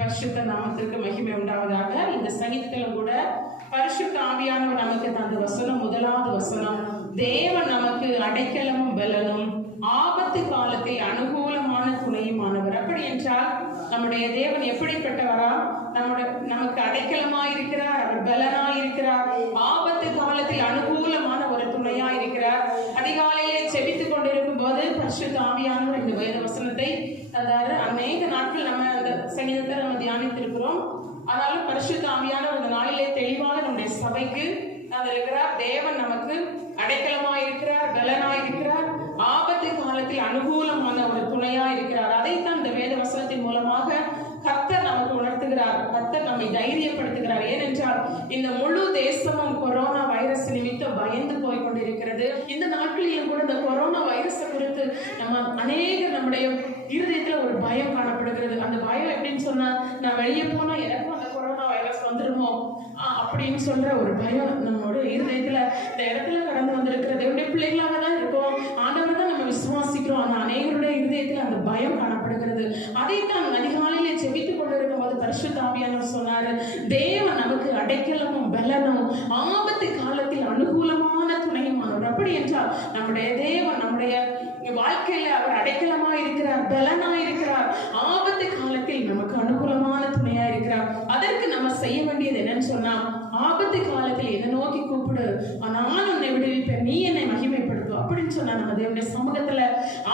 பரிசுத்த நாமத்திற்கு மகிமை உண்டாவதாக. இந்த சங்கீதத்திலும் கூட பரிசுத்த ஆவியானவர் நமக்கு தந்த வசனம், முதலாவது வசனம், தேவன் நமக்கு அடைக்கலமும் பலனும் ஆபத்து காலத்தில் அனுகூலமான துணையுமானவர். அப்படி என்றால் நம்முடைய தேவன் எப்படிப்பட்டவரா? நமக்கு அடைக்கலமாயிருக்கிறார், அவர் பலனாயிருக்கிறார், ஆபத்து காலத்தில் அனுகூலமான ஒரு துணையாயிருக்கிறார். அதிகாலையிலே செபித்துக் கொண்டிருக்கும் போது பரிசுத்த ஆவியானவர் இந்த வேத வசனத்தை அதாவது அநேக நாட்கள் நம்ம அந்த சங்கீதத்தை நம்ம தியானித்திருக்கிறோம். ஆனாலும் பரிசுத்த ஆவியானவர் இந்த நாளிலே தெளிவாக நம்முடைய சபைக்கு இருக்கிறார். தேவன் நமக்கு அடைக்கலமாயிருக்கிறார், பலனாயிருக்கிறார், ஆபத்து காலத்தில் அனுகூலமான ஒரு துணையா இருக்கிறார். அதைத்தான் இந்த வேத வசனத்தின் மூலமாக கர்த்தர் நமக்கு உணர்த்துகிறார், கர்த்தர் நம்மை தைரியப்படுத்துகிறார். ஏனென்றால் இந்த முழு தேசமும் கொரோனா வைரஸ் நிமித்தம் பயந்து போய் கொண்டிருக்கிறது. இந்த நாட்களிலும் கூட இந்த கொரோனா வைரஸை குறித்து நம்முடைய இருதயத்துல ஒரு பயம் காணப்படுகிறது. அந்த பயம் எப்படின்னு சொன்னா, நான் வெளியே போனா எனக்கும் அந்த கொரோனா வைரஸ் வந்துருமோ அப்படின்னு சொல்ற ஒரு பயம் நம்மளோட இருதயத்துல இந்த இடத்துல கடந்து வந்திருக்கிறது. என்னுடைய பிள்ளைகளாக தான் இருக்கோம், ஆண்டவர் தான் நம்ம விசுவாசிக்கிறோம். ஆனா அநேகருடைய இருதயத்துல அந்த பயம் காணப்படுகிறது. அதைத்தான் அதிகாலையிலே செபித்துக் கொண்டிருக்கும் போது பரிசுத்த ஆவியானவர் சொன்னாரு, தேவன் நமக்கு அடைக்கலமும் பலனும் ஆபத்து காலத்தில் அனுகூலமான துணையுமானவர். அப்படி என்றால் நம்முடைய தேவன் நம்முடைய வாழ்க்கையில அவர் அடைக்கலமா இருக்கிறார், பலனா இருக்கிறார், ஆபத்து காலத்தில் நமக்கு அனுகூலமான துணையா இருக்கிறார். அதற்கு நம்ம செய்ய வேண்டியது என்னன்னு சொன்னா, ஆபத்து காலத்தில் என்னை நோக்கி கூப்பிடு, நான் உன்னை விடுவிப்பேன், நீ என்னை மகிமைப்படுத்தும் அப்படின்னு சொன்னா நம்ம தேவனுடைய சமூகத்துல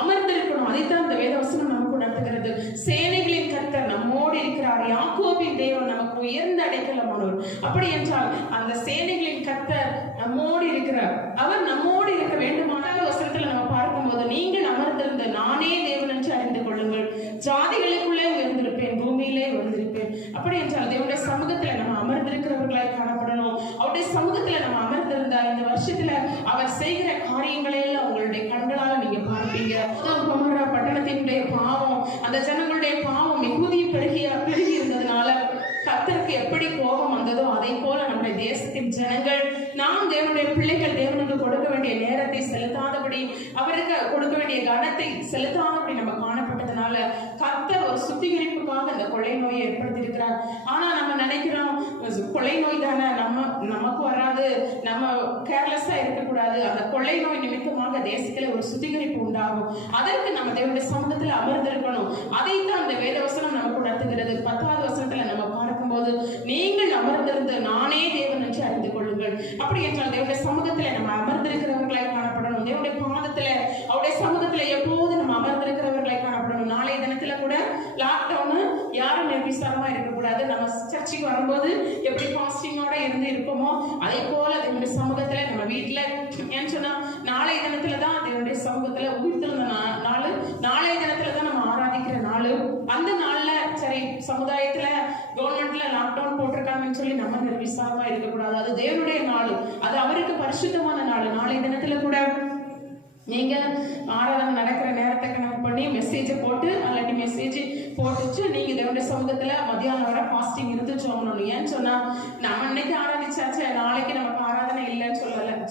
அமர்ந்திருக்கணும். அதைத்தான் இந்த வேதவசனம் நமக்கு உணர்த்துகிறது. சேனைகளின் கர்த்தர் நம்மோடு இருக்கிறார், யாக்கோபின் தேவன் நமக்கு உயர்ந்த அடைக்கலமானவர். அப்படி என்றால் அந்த சேனைகளின் கர்த்தர் நம்மோடு இருக்கிறார். அவர் நம்மோடு இருக்க வேண்டுமான வசனத்துல நம்ம பார்க்கும்போது, நீங்கள் அமர்ந்திருந்த நானே தேவன் என்று அறிந்து கொள்ளுங்கள், ஜாதிகளுக்குள்ளே உயர்ந்திருப்பேன், பூமியிலே உயர்ந்திருப்பேன். அப்படி என்றால் தேவனுடைய சமூகத்துல நம்ம அமர்ந்திருக்கிறவர்களாய் காணப்படணும். அவருடைய சமூகத்துல நம்ம அமர்ந்திருந்தா இந்த வருஷத்துல அவர் செய்கிற காரியங்களை எல்லாம் உங்களுடைய கண்களால நீங்க பார்ப்பீங்க. பட்டணத்தினுடைய பாவம், அந்த ஜனங்களுடைய பாவம் மிகுதி பெருகி இருந்ததுனால கர்த்தருக்கு எப்படி கோபம் வந்ததோ அதை போல நம்முடைய தேசத்தின் ஜனங்கள், நாம் தேவனுடைய பிள்ளைகள் தேவனுக்கு கொடுக்க வேண்டிய நேரத்தை செலுத்தாதபடி, அவருக்கு கொடுக்க வேண்டிய கனத்தை செலுத்தாதபடி நம்ம காணப்பட்டதுனால கர்த்தர் ஒரு சுத்திகரிப்புக்காக இந்த கொள்ளை நோயை ஏற்படுத்தி இருக்கிறார். ஆனா நம்ம நினைக்கிறோம் கொள்ளை நோய் தானே, நமக்கு வராது, நம்ம கேர்லெஸ்ஸா இருக்கக்கூடாது. அந்த கொள்ளை நோய் நிமித்தமாக தேசத்துல ஒரு சுத்திகரிப்பு உண்டாகும். அதற்கு நம்ம தேவனுடைய சமூகத்துல அமர்ந்திருக்கணும். அதைத்தான் அந்த வேதவசனம் நமக்கு உணர்த்துகிறது. 10வது வசனத்துல நம்ம பார்க்கும்போது, நீங்கள் அமர்ந்திருந்து நானே தேவன் என்று அறிந்து கொள்ளுங்கள். அப்படி என்றால் தேவனுடைய சமூகத்துல நம்ம அமர்ந்திருக்கிறவர்களாய் காணப்படணும். தேவனுடைய பாதத்துல, அவருடைய சமூகத்துல எப்போது நம்ம அமர்ந்திருக்கிறவர்களாய் காணப்படணும். நாளைய தினத்துல கூட லாக்டவுன், யாரும் நிர்விசாரமா இருக்கக்கூடாது. நம்ம சர்ச்சுக்கு வரும்போது எப்படி பாஸ்டிங்கோட இருந்து இருப்போமோ அதே போல தேவனுடைய சமூகத்துல நம்ம வீட்டுல, ஏன்னு சொன்னா நாளைய தினத்துல தான் தேவனுடைய சமூகத்துல உயிர்த்தெழுந்த நாள், நாளைய தினத்துல தான் நம்ம ஆராதிக்கிற நாள். அந்த நாள்ல சரி சமுதாயத்துல கவர்மெண்ட்ல லாக்டவுன் போட்டிருக்காங்கன்னு சொல்லி நம்ம நிர்விசாரமா இருக்கக்கூடாது. அது தேவனுடைய நாள், அது அவருக்கு பரிசுத்தமான நாள். நாளைய தினத்துல கூட நீங்க ஆராதனை நடக்கிற நேரத்தை கணக்கு பண்ணி மெசேஜை போட்டு, அல்லாட்டி மெசேஜ் போட்டுச்சு நீங்க தேவனுடைய சமூகத்துல மத்தியானம் வர ஃபாஸ்டிங் இருந்துச்சோங்கணும். ஏன்னு சொன்னா நம்ம இன்னைக்கு ஆராதிச்சாச்சு, நாளைக்கு நமக்கு ஆராதனை இல்லைன்னு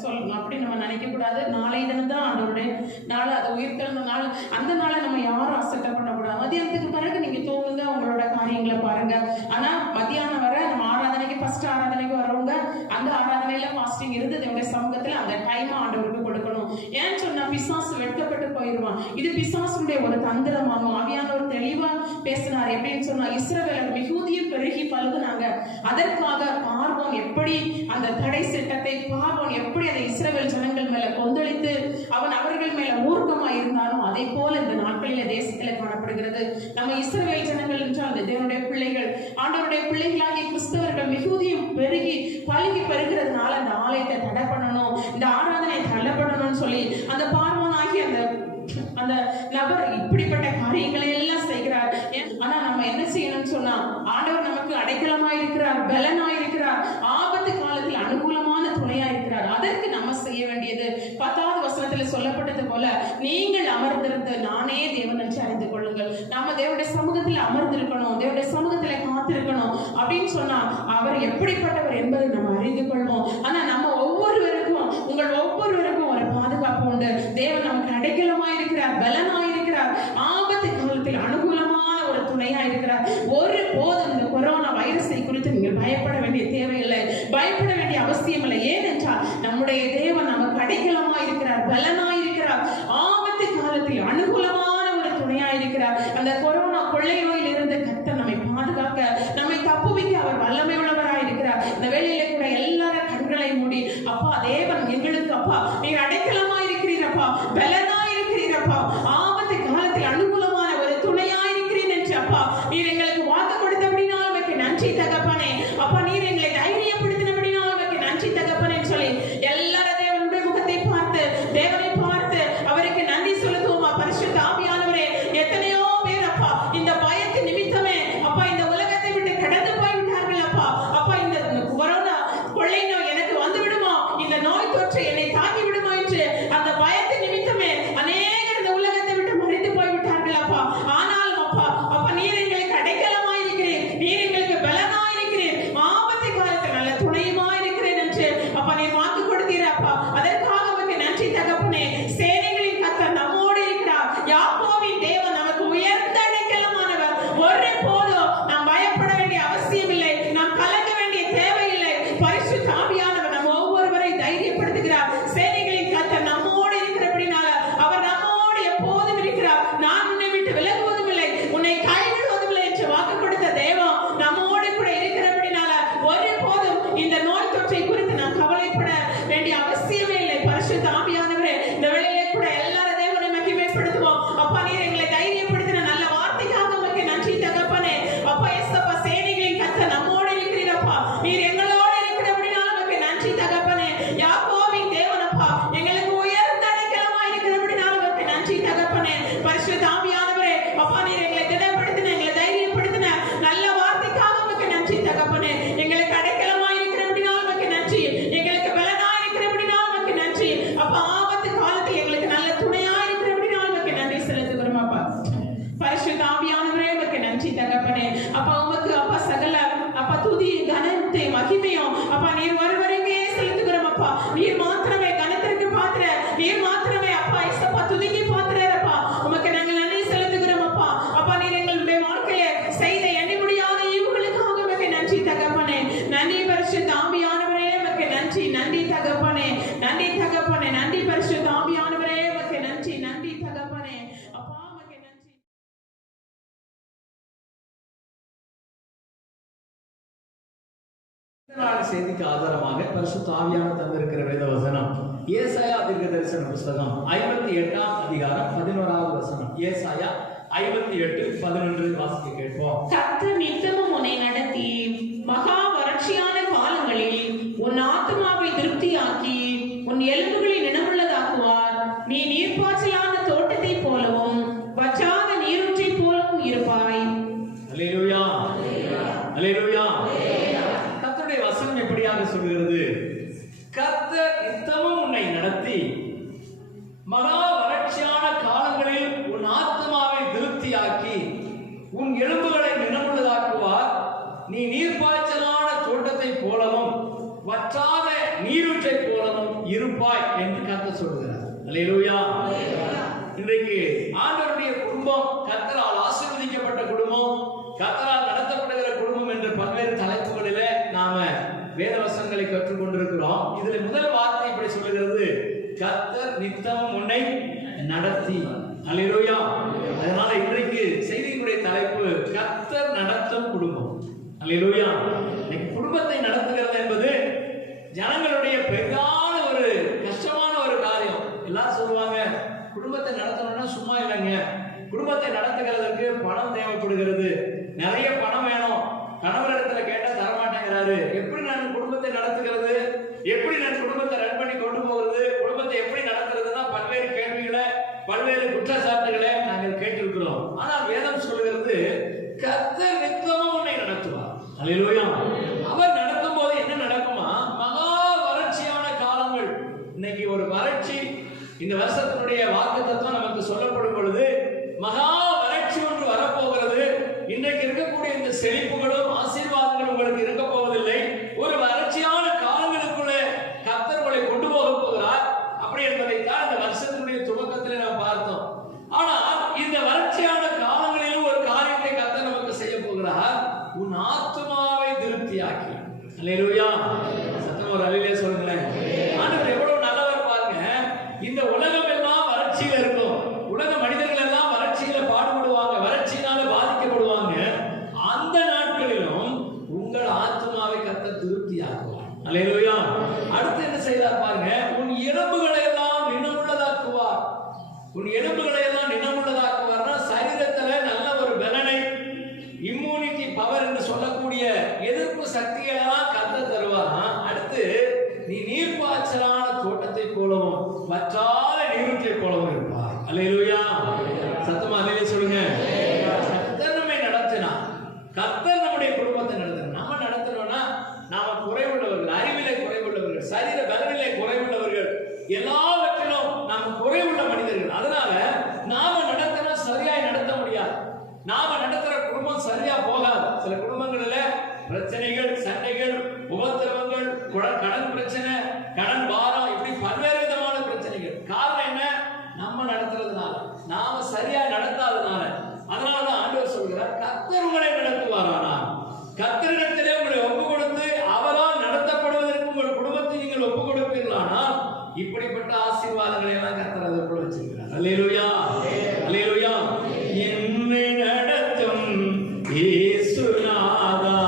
சொல்லணும் அப்படி நம்ம நினைக்க கூடாது. நாளை தினம் தான் ஆண்டவருடைய நாள், அது உயிர்த்தெழுந்த நாள். அந்த நாளை நம்ம யாரும் அசட்டை பண்ணக்கூடாது. மத்தியானத்துக்கு பிறகு நீங்க தூங்குங்க, உங்களோட காரியங்களை பாருங்க. ஆனா மத்தியானம் வர நம்ம ஆராதனைக்கு, ஃபர்ஸ்ட் ஆராதனைக்கு வரவங்க அந்த ஆராதனையில ஃபாஸ்டிங் இருந்து தேவனுடைய சமூகத்துல அந்த டைம் ஆண்டவருக்கு கொடுக்கணும். ஏன்னு சொன்னா பிசாசு வெட்கப்பட்டு போயிடுவான். இது பிசாசுடைய ஒரு தந்திரமாகும். ஆவியானவர் தெளிவா பேசினார். எப்படின்னு சொன்னா, இஸ்ரவேலர் மிகுதியும் பெருகி பழுகுனாங்க, அதற்காக பார்வோன் எப்படி அந்த தடை சட்டத்தை, பார்வோன் எப்படி அதை இஸ்ரவேல் ஜனங்கள் மேல கொந்தளித்து அவன் அவர்கள் மேல மூர்க்கமா இருந்தாலும் அதே போல இந்த நாட்களில தேசத்துல காணப்படுகிறது. நம்ம இஸ்ரவேல் ஜனங்கள் என்றால் அந்த தேவனுடைய பிள்ளைகள், ஆண்டவருடைய பிள்ளைகளாகிய கிறிஸ்தவர்கள் மிகுதியும் பெருகி பழுகி பெருகிறதுனால அந்த ஆலயத்தை தடை பண்ணணும், இந்த ஆராதனை தள்ளப்படணும்னு சொல்லி அந்த பார்வோன் ஆகி அந்த நபர் இப்படிப்பட்ட காரியங்களை எல்லாம் செய்கிறார். ஆனா நம்ம என்ன செய்யணும்னு சொன்னா, ஆண்டவர் நமக்கு அடைக்கலமா இருக்கிறார், பலனா இருக்கிறார், ஆபத்து காலத்தில் அனுகூலமான துணையா இருக்கிறார். அதற்கு நம்ம செய்ய வேண்டியது 10வது வசனத்துல சொல்லப்பட்டது போல, நீங்கள் அமர்ந்திருந்து நானே தேவன் என்று அறிந்து கொள்ளுங்கள். நம்ம தேவனுடைய சமூகத்துல அமர்ந்திருக்கணும், தேவனுடைய சமூகத்துல காத்திருக்கணும். அப்படின்னு சொன்னா அவர் எப்படிப்பட்டவர் என்பதை நம்ம அறிந்து கொள்வோம். ஆனா நம்ம ஒவ்வொருவருக்கும், உங்கள் ஒவ்வொருவருக்கும் ஒரு பாதுகாப்பு உண்டு. தேவன் நமக்கு அடைக்கலமா இருக்கிறார், பலனா இருக்கிறார், ஆபத்து காலத்தில் அனுகூலமான ஒரு துணையா இருக்கிறார். ஒரு போதும் இருக்கிறார். நம்முடைய தேவன் நமக்கு அடைக்கலமா இருக்கிறார், பலனா இருக்கிறார், ஆபத்து காலத்தில் அனுகூலமான ஒரு துணையா இருக்கிறார். அந்த கொரோனா கொள்ளை நோயில் இருந்து கர்த்தர் நம்மை பாதுகாக்க, நம்மை தப்புவிக்க அவர் வல்லமை உள்ளவராய் இருக்கிறார். இந்த வேளையிலே கூட எல்லாரும் கண்களை மூடி, அப்பா தேவன் எங்களுக்கு அப்பா நீர் அடைக்கலமா இருக்கிறீரப்பா, பலனா இருக்கிறீரப்பா, ஆபத்து காலத்தில் அனுகூலமான ஒரு துணையா இருக்கிறீர் என்று அப்பா நீர் எங்களுக்கு வாக்கு கொடுத்தபடினால் உமக்கு நன்றி தகப்பனே. அப்பா நீர் எங்களை தைரியப்படுத்தினபடினால் உமக்கு நன்றி தகப்பனே சொல்லி எல்லாரும் தேவனுடைய முகத்தை பார்த்து, தேவனை பார்த்து அவருக்கு நன்றி செலுத்துவோமா? பரிசுத்த ஆவியானவரே, எத்தனையோ பேர் அப்பா இந்த பயத்தின் நிமித்தமே அப்பா இந்த உலகத்தை விட்டு கடந்து போய்விட்டார்கள் அப்பா. அப்பா இந்த கொரோனா கொள்ளை நோய் எனக்கு வந்து விடுமா, இந்த நோய் தொற்று என்னை தாக்கி விடுமா என்று அந்த பயத்தின் நிமித்தமே அநேகர் இந்த உலகத்தை விட்டு மறைந்து போய்விட்டார்கள் அப்பா. ஆனாலும் அப்பா அப்பா நீர் எங்களுக்கு அடைக்கலமா இருக்கிறேன், நீர் எங்களுக்கு பலமா இருக்கிறேன், ஆபத்து காலத்தில் நல்ல துணையுமா இருக்கிறேன் என்று அப்பா நீர் வாக்கு கொடுத்தீர் அப்பா. அதற்காக உமக்கு நன்றி தகப்பனே. சேனைகளின் கர்த்தர் நம்மோடு இருக்கிறார், யாக்கோபின் தேவன் நமக்கு உயர்ந்த அடைக்கலமானவர். ஒரு போதும் நாம் பயப்பட வேண்டிய அவசியம் இல்லை, நாம் கலங்க வேண்டிய தேவையில்லை. பரிசுத்த ஆவியானவர் நம்ம ஒவ்வொருவரை தைரியப்படுத்துகிறார். சேனைகளின் கர்த்தர் நம்மோடு இருக்கிறபடினால அவர் நம்மோடு எப்போதும் இருக்கிறார். நான் உன்னை விட்டு விலகுவதும் இல்லை, உன்னை கைவிடுவதும் இல்லை என்று வாக்கு கொடுத்த தேவன் நம்மோடு கூட இருக்கிறபடினால ஒரு போதும் இந்த நோய் தொற்றை குறித்து நாம் கவலைப்பட வேண்டிய அவசியமே இல்லை. பரிசுத்த ஆவியானவரே, இந்த வேளையிலே கூட எல்லாரும் தேவனை மகிமைப்படுத்துவோம். அப்பா நீர் எங்களை தைரியப்படுத்தின நல்ல வார்த்தைக்காக உமக்கு நன்றி தகப்பனே. அப்பா ஏசப்பா சேனைகளின் கர்த்தர் நம்மோடு இருக்கிறீரப்பா, நீர் எங்களோடு இருக்கிறபடினால உமக்கு நன்றி தகப்பனே. யாக்கோபின் தேவன் அப்பா எங்களுக்கு உயர்ந்த அடைக்கலமா இருக்கிறபடினால உமக்கு நன்றி தகப்பனே. பரிசுத்த ஆவியானவரே, அப்பா நீர் எங்களை திடப்படுத்தின, எங்களை தைரியப்படுத்தின நல்ல வார்த்தைக்காக உமக்கு நன்றி தகப்பனே. எங்களுக்கு அடைக்கலமா இருக்கிறபடினால உமக்கு நன்றி, எங்களுக்கு பலனா இருக்கிறபடினால உமக்கு நன்றி அப்பா. ஆபத்து காலத்தில் எங்களுக்கு நல்ல துணையா இருக்கிறபடினால உமக்கு நன்றி செலுத்துகிறோம் அப்பா. பரிசுத்த ஆவியானவரே உமக்கு நன்றி தகப்பனே. அப்பா உமக்கு அப்பா சகல அப்பா துதி கனத்தை மகிமையும் அப்பா நீர் ஒருவருக்கே செலுத்துகிறோம் அப்பா. நீர் மாத்திரமே கனத்திற்கு பாத்திர, நீர் மாத்திரமே அப்பா இசப்பா துதிக்கு பாத்திரர் அப்பா. உமக்கு நாங்கள் நன்றி செலுத்துகிறோம் அப்பா. அப்பா நீர் எங்களுடைய வாழ்க்கையில செய்த எண்ணி முடியாத ஈவுகளுக்காக உமக்கு நன்றி தகப்பனே. நன்றி பரிசுத்த ஆவியானவரே உமக்கு நன்றி, நன்றி தகப்பனே, நன்றி தகப்பனே, நன்றி பரிசுத்த ஆவியானவரே உமக்கு நன்றி, நன்றி தகப்பனே. அப்பா உமக்கு நன்றி. செய்திக்கு ஆதாரமாக பரிசுத்த ஆவியானவர் தந்திருக்கிற வேத வசனம் ஏசாயா தீர்க்கதரிசன புஸ்தகம் 58ஆம் அதிகாரம் 11வது வசனம். ஏசாயா 58:11 வாசிக்க கேட்போம். கர்த்தர் நித்தமும் உன்னை நடத்தி மகா வறட்சியான காலங்களில் உன் ஆத்துமாவை திருப்தியாக்கி உன் எலும்புகளை நினமுள்ளதாக்குவார். நீ நீர்ப்பாய்ச்சலான தோட்டத்தை போலவும் வற்றாத நீரூற்றை போலவும் இருப்பாய். அல்லேலூயா, அல்லேலூயா. கர்த்தருடைய வசனம் எப்படியாக சொல்கிறது? கர்த்தர் நித்தமும் உன்னை நடத்தி மகா வறட்சியான காலங்களில் உன் ஆத்மாவை திருப்தியாக்கி உன் எலும்புகளை நினமுள்ளதாக்குவார். நீ நீர்ப்பாய்ச்சலான தோட்டத்தை போலவும் வற்றாத நீரூற்றை போலவும் இருப்பாய் என்று கர்த்தர் சொல்கிறார். அல்லேலூயா. இன்றைக்கு ஆண்டவருடைய குடும்பம் கர்த்தரால் ஆசீர்வதிக்கப்பட்ட குடும்பம், கர்த்தரால் நடத்தப்படுகிற குடும்பம் என்ற பல்வேறு தலைப்புகளிலே நாம வேதவசனங்களை கற்றுக்கொண்டிருக்கிறோம். இதுல முதல் வார்த்தை இப்படி சொல்லுகிறது, கர்த்தர் நித்தமும் உன்னை நடத்தி. அல்லேலூயா. அதனால இன்றைக்கு செய்தியினுடைய தலைப்பு கர்த்தர் நடத்தும் குடும்பம். அல்லேலூயா. இன்னைக்கு குடும்பத்தை நடத்துகிறது என்பது ஜனங்களுடைய பெரிதான ஒரு கஷ்டமான ஒரு காரியம். எல்லாரும் சொல்லுவாங்க, குடும்பத்தை நடத்தணும்னா சும்மா இல்லைங்க, குடும்பத்தை நடத்துகிறதுக்கு பணம் தேவைப்படுகிறது, நிறைய பணம் வேணும், கணவரிடத்துல கேட்டா தரமாட்டேங்கிறாரு, எப்படி நான் குடும்பத்தை நடத்துகிறது, எப்படி நான் குடும்பத்தை ரன் பண்ணி கொண்டு போகிறது, குடும்பத்தை எப்படி நடத்துறதுன்னா பல்வேறு கேள்விகளை, பல்வேறு குற்றச்சாட்டுகளை நாங்கள் கேட்டிருக்கிறோம். ஆனால் வேதம் சொல்லுகிறது கர்த்தர் நித்தமும் உன்னை நடத்துவார். அல்லேலூயா. அவர் நடத்தும் போது என்ன நடக்குமா? மகா வறட்சியான காலங்கள். இன்னைக்கு ஒரு வறட்சி, இந்த வருஷத்தினுடைய வாக்குத்தத்தம் நமக்கு சொல்லப்படும் பொழுது மகா வறட்சி ஒன்று வரப்போகிறது. இன்றைக்கு இருக்கக்கூடிய இந்த செழிப்புகளும் ஆசீர்வாதங்களும் உங்களுக்கு இருக்க போவதில்லை. ஒரு வறட்சியான காலங்களுக்குள்ளே கர்த்தர் உங்களை கொண்டு போக போகிறார். அப்படி என்பதைத்தான் இந்த வருஷத்தினுடைய துவக்கத்தில் நாம் பார்த்தோம். ஆனால் இந்த வறட்சியான காலங்களிலும் ஒரு காரியத்தை கர்த்தர் நமக்கு செய்ய போகிறார். உன் ஆத்துமாவை திருப்தியாக்கி. அல்லேலூயா. சத்தம் ஒரு அல்லேலூயா சொல்லுங்களேன். ஆண்டவர் எவ்வளவு நல்லவர் பாருங்க. இந்த உலகம் எல்லாம் வறட்சியில இருக்கும். உலக மனிதர்கள் எல்லாம் வறட்சியில பாடுபடுவாங்க, வறட்சியினால பாதிக்கப்படுவாங்க. அந்த நாட்களிலும் உங்கள் ஆத்துமாவை கர்த்தர் திருப்தியாக்குவார். அல்லேலூயா. அடுத்து என்ன செய்தார் பாருங்க, உன் எலும்புகளை எல்லாம் நினமுள்ளதாக்குவார். உன் எலும்புகளை எல்லாம் நினமுள்ளதாக்குவார்னா சரீரத்துல நல்ல ஒரு பலனை, இம்யூனிட்டி பவர் என்று சொல்லக்கூடிய எதிர்ப்பு சக்திகளை எல்லாம் கர்த்தர் தருவார். அடுத்து நீ நீர்ப்பாய்ச்சலான தோட்டத்தை போலவும் வற்றாத நீரூற்றை போலவும் இருப்பாய். அல்லேலூயா. சத்தமா அல்லேலூயா சொல்லுங்க. கர்த்தர் நம்மை நடத்தினார். கர்த்தர் நம்முடைய குடும்பத்தை நடத்தினார். நம்ம நடத்தணும்னா நாம குறைவுள்ளவர்கள், அறிவிலே குறைவுள்ளவர்கள், சரீர பலனிலே குறைவுள்ளவர்கள், எல்லாவற்றிலும் நாம் குறைவுள்ள மனிதர்கள். அதனால நாம நடத்தினா சரியாய் நடத்த முடியாது. நாம நடத்துற குடும்பம் சரியா போகாது. சில குடும்பங்களில பிரச்சனைகள், சண்டைகள், உபத்திரவங்கள், கடன் பிரச்சனை, கடன் பாரம், இப்படி பல்வேறு விதமான பிரச்சனைகள். காரணம் என்ன? நம்ம நடத்துறதுனால, நாம சரியா நடத்தாதனால. அதனாலதான் ஆண்டவர் சொல்கிறார், கர்த்தர் உங்களை நடத்துவாரானால், கர்த்தரிடத்திலே உங்களை ஒப்பு கொடுத்து அவரால் நடத்தப்படுவதற்கு உங்கள் குடும்பத்தை நீங்கள் ஒப்பு கொடுப்பீர்களானால் இப்படிப்பட்ட ஆசீர்வாதங்களை எல்லாம் கர்த்தர் அதற்குள் வச்சிருக்கிறார். அல்லேலூயா. அல்லேலூயா. என்னை நடத்தும் இயேசுநாதா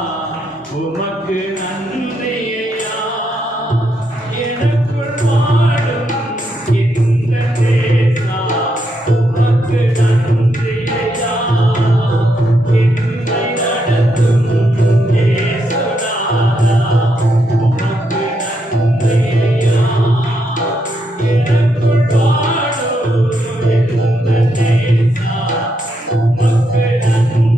உமக்கு நன்றி ஐயா. எனக்குள் வாழும் இந்த தேசா உமக்கு நன்றி ஐயா. என்னை நடத்தும் இயேசுநாதா உமக்கு நன்றி ஐயா. எனக்குள் வாழும் இந்த தேசா உமக்கு நன்றி ஐயா.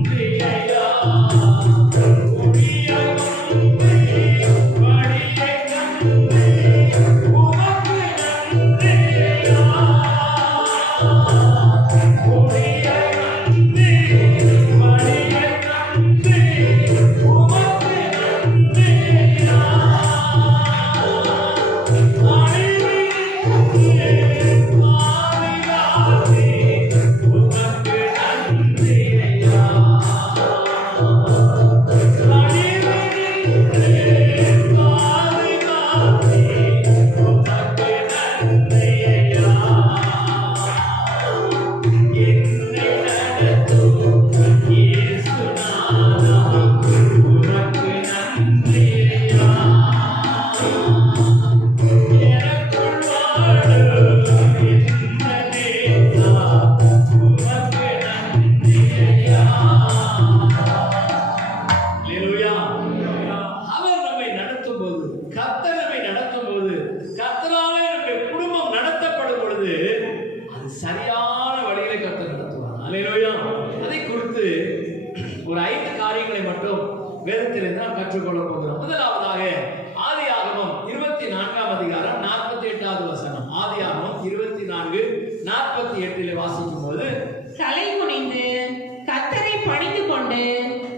சரியான வழியில கர்த்தர் நடத்துவார். அல்லேலூயா. அதை குறித்து ஒரு 5 காரியங்களை மட்டும் வேதத்திலிருந்து நாம் கற்றுக்கொள்ள போகிறோம். முதலாவதாக ஆதியாகமம் 24ஆம் அதிகாரம் 48வது வசனம். ஆதியாகமம் 24:48 வாசிக்கும் போது, தலை குனிந்து கர்த்தரை பணிந்து கொண்டு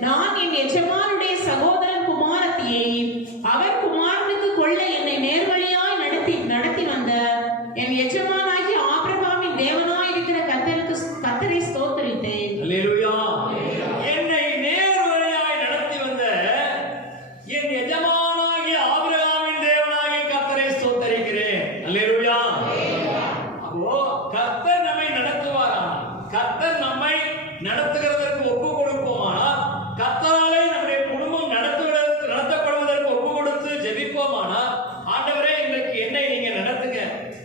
நான் என் எஜமானுடைய சகோதரன் குமாரத்தியை அவர் குமாரனுக்கு கொள்ள என்னை நேர்வழியாய் நடத்தி வந்த என் எஜமானாகிய ஆபிரகாமின் தேவனாயிருக்கிற கர்த்தரை ஸ்தோத்திரித்தேன். அல்லேலூயா. என்னை நேர்வழியாய் நடத்தி வந்த என் எஜமானாகிய ஆபிரகாமின் தேவனாகிய கர்த்தரை ஸ்தோத்திரிக்கிறேன். அல்லேலூயா. அப்போ கர்த்தர் நம்மை நடத்துவாராம். கர்த்தர் நம்மை நடத்துகிறதற்கு ஒப்பு கொடுப்போமானால், கர்த்தராலே நம்முடைய குடும்பம் நடத்தப்படுவதற்கு ஒப்பு கொடுத்து ஜெபிப்போமானால், ஆண்டவரே இன்றைக்கு என்னை நீங்க நடத்துங்க,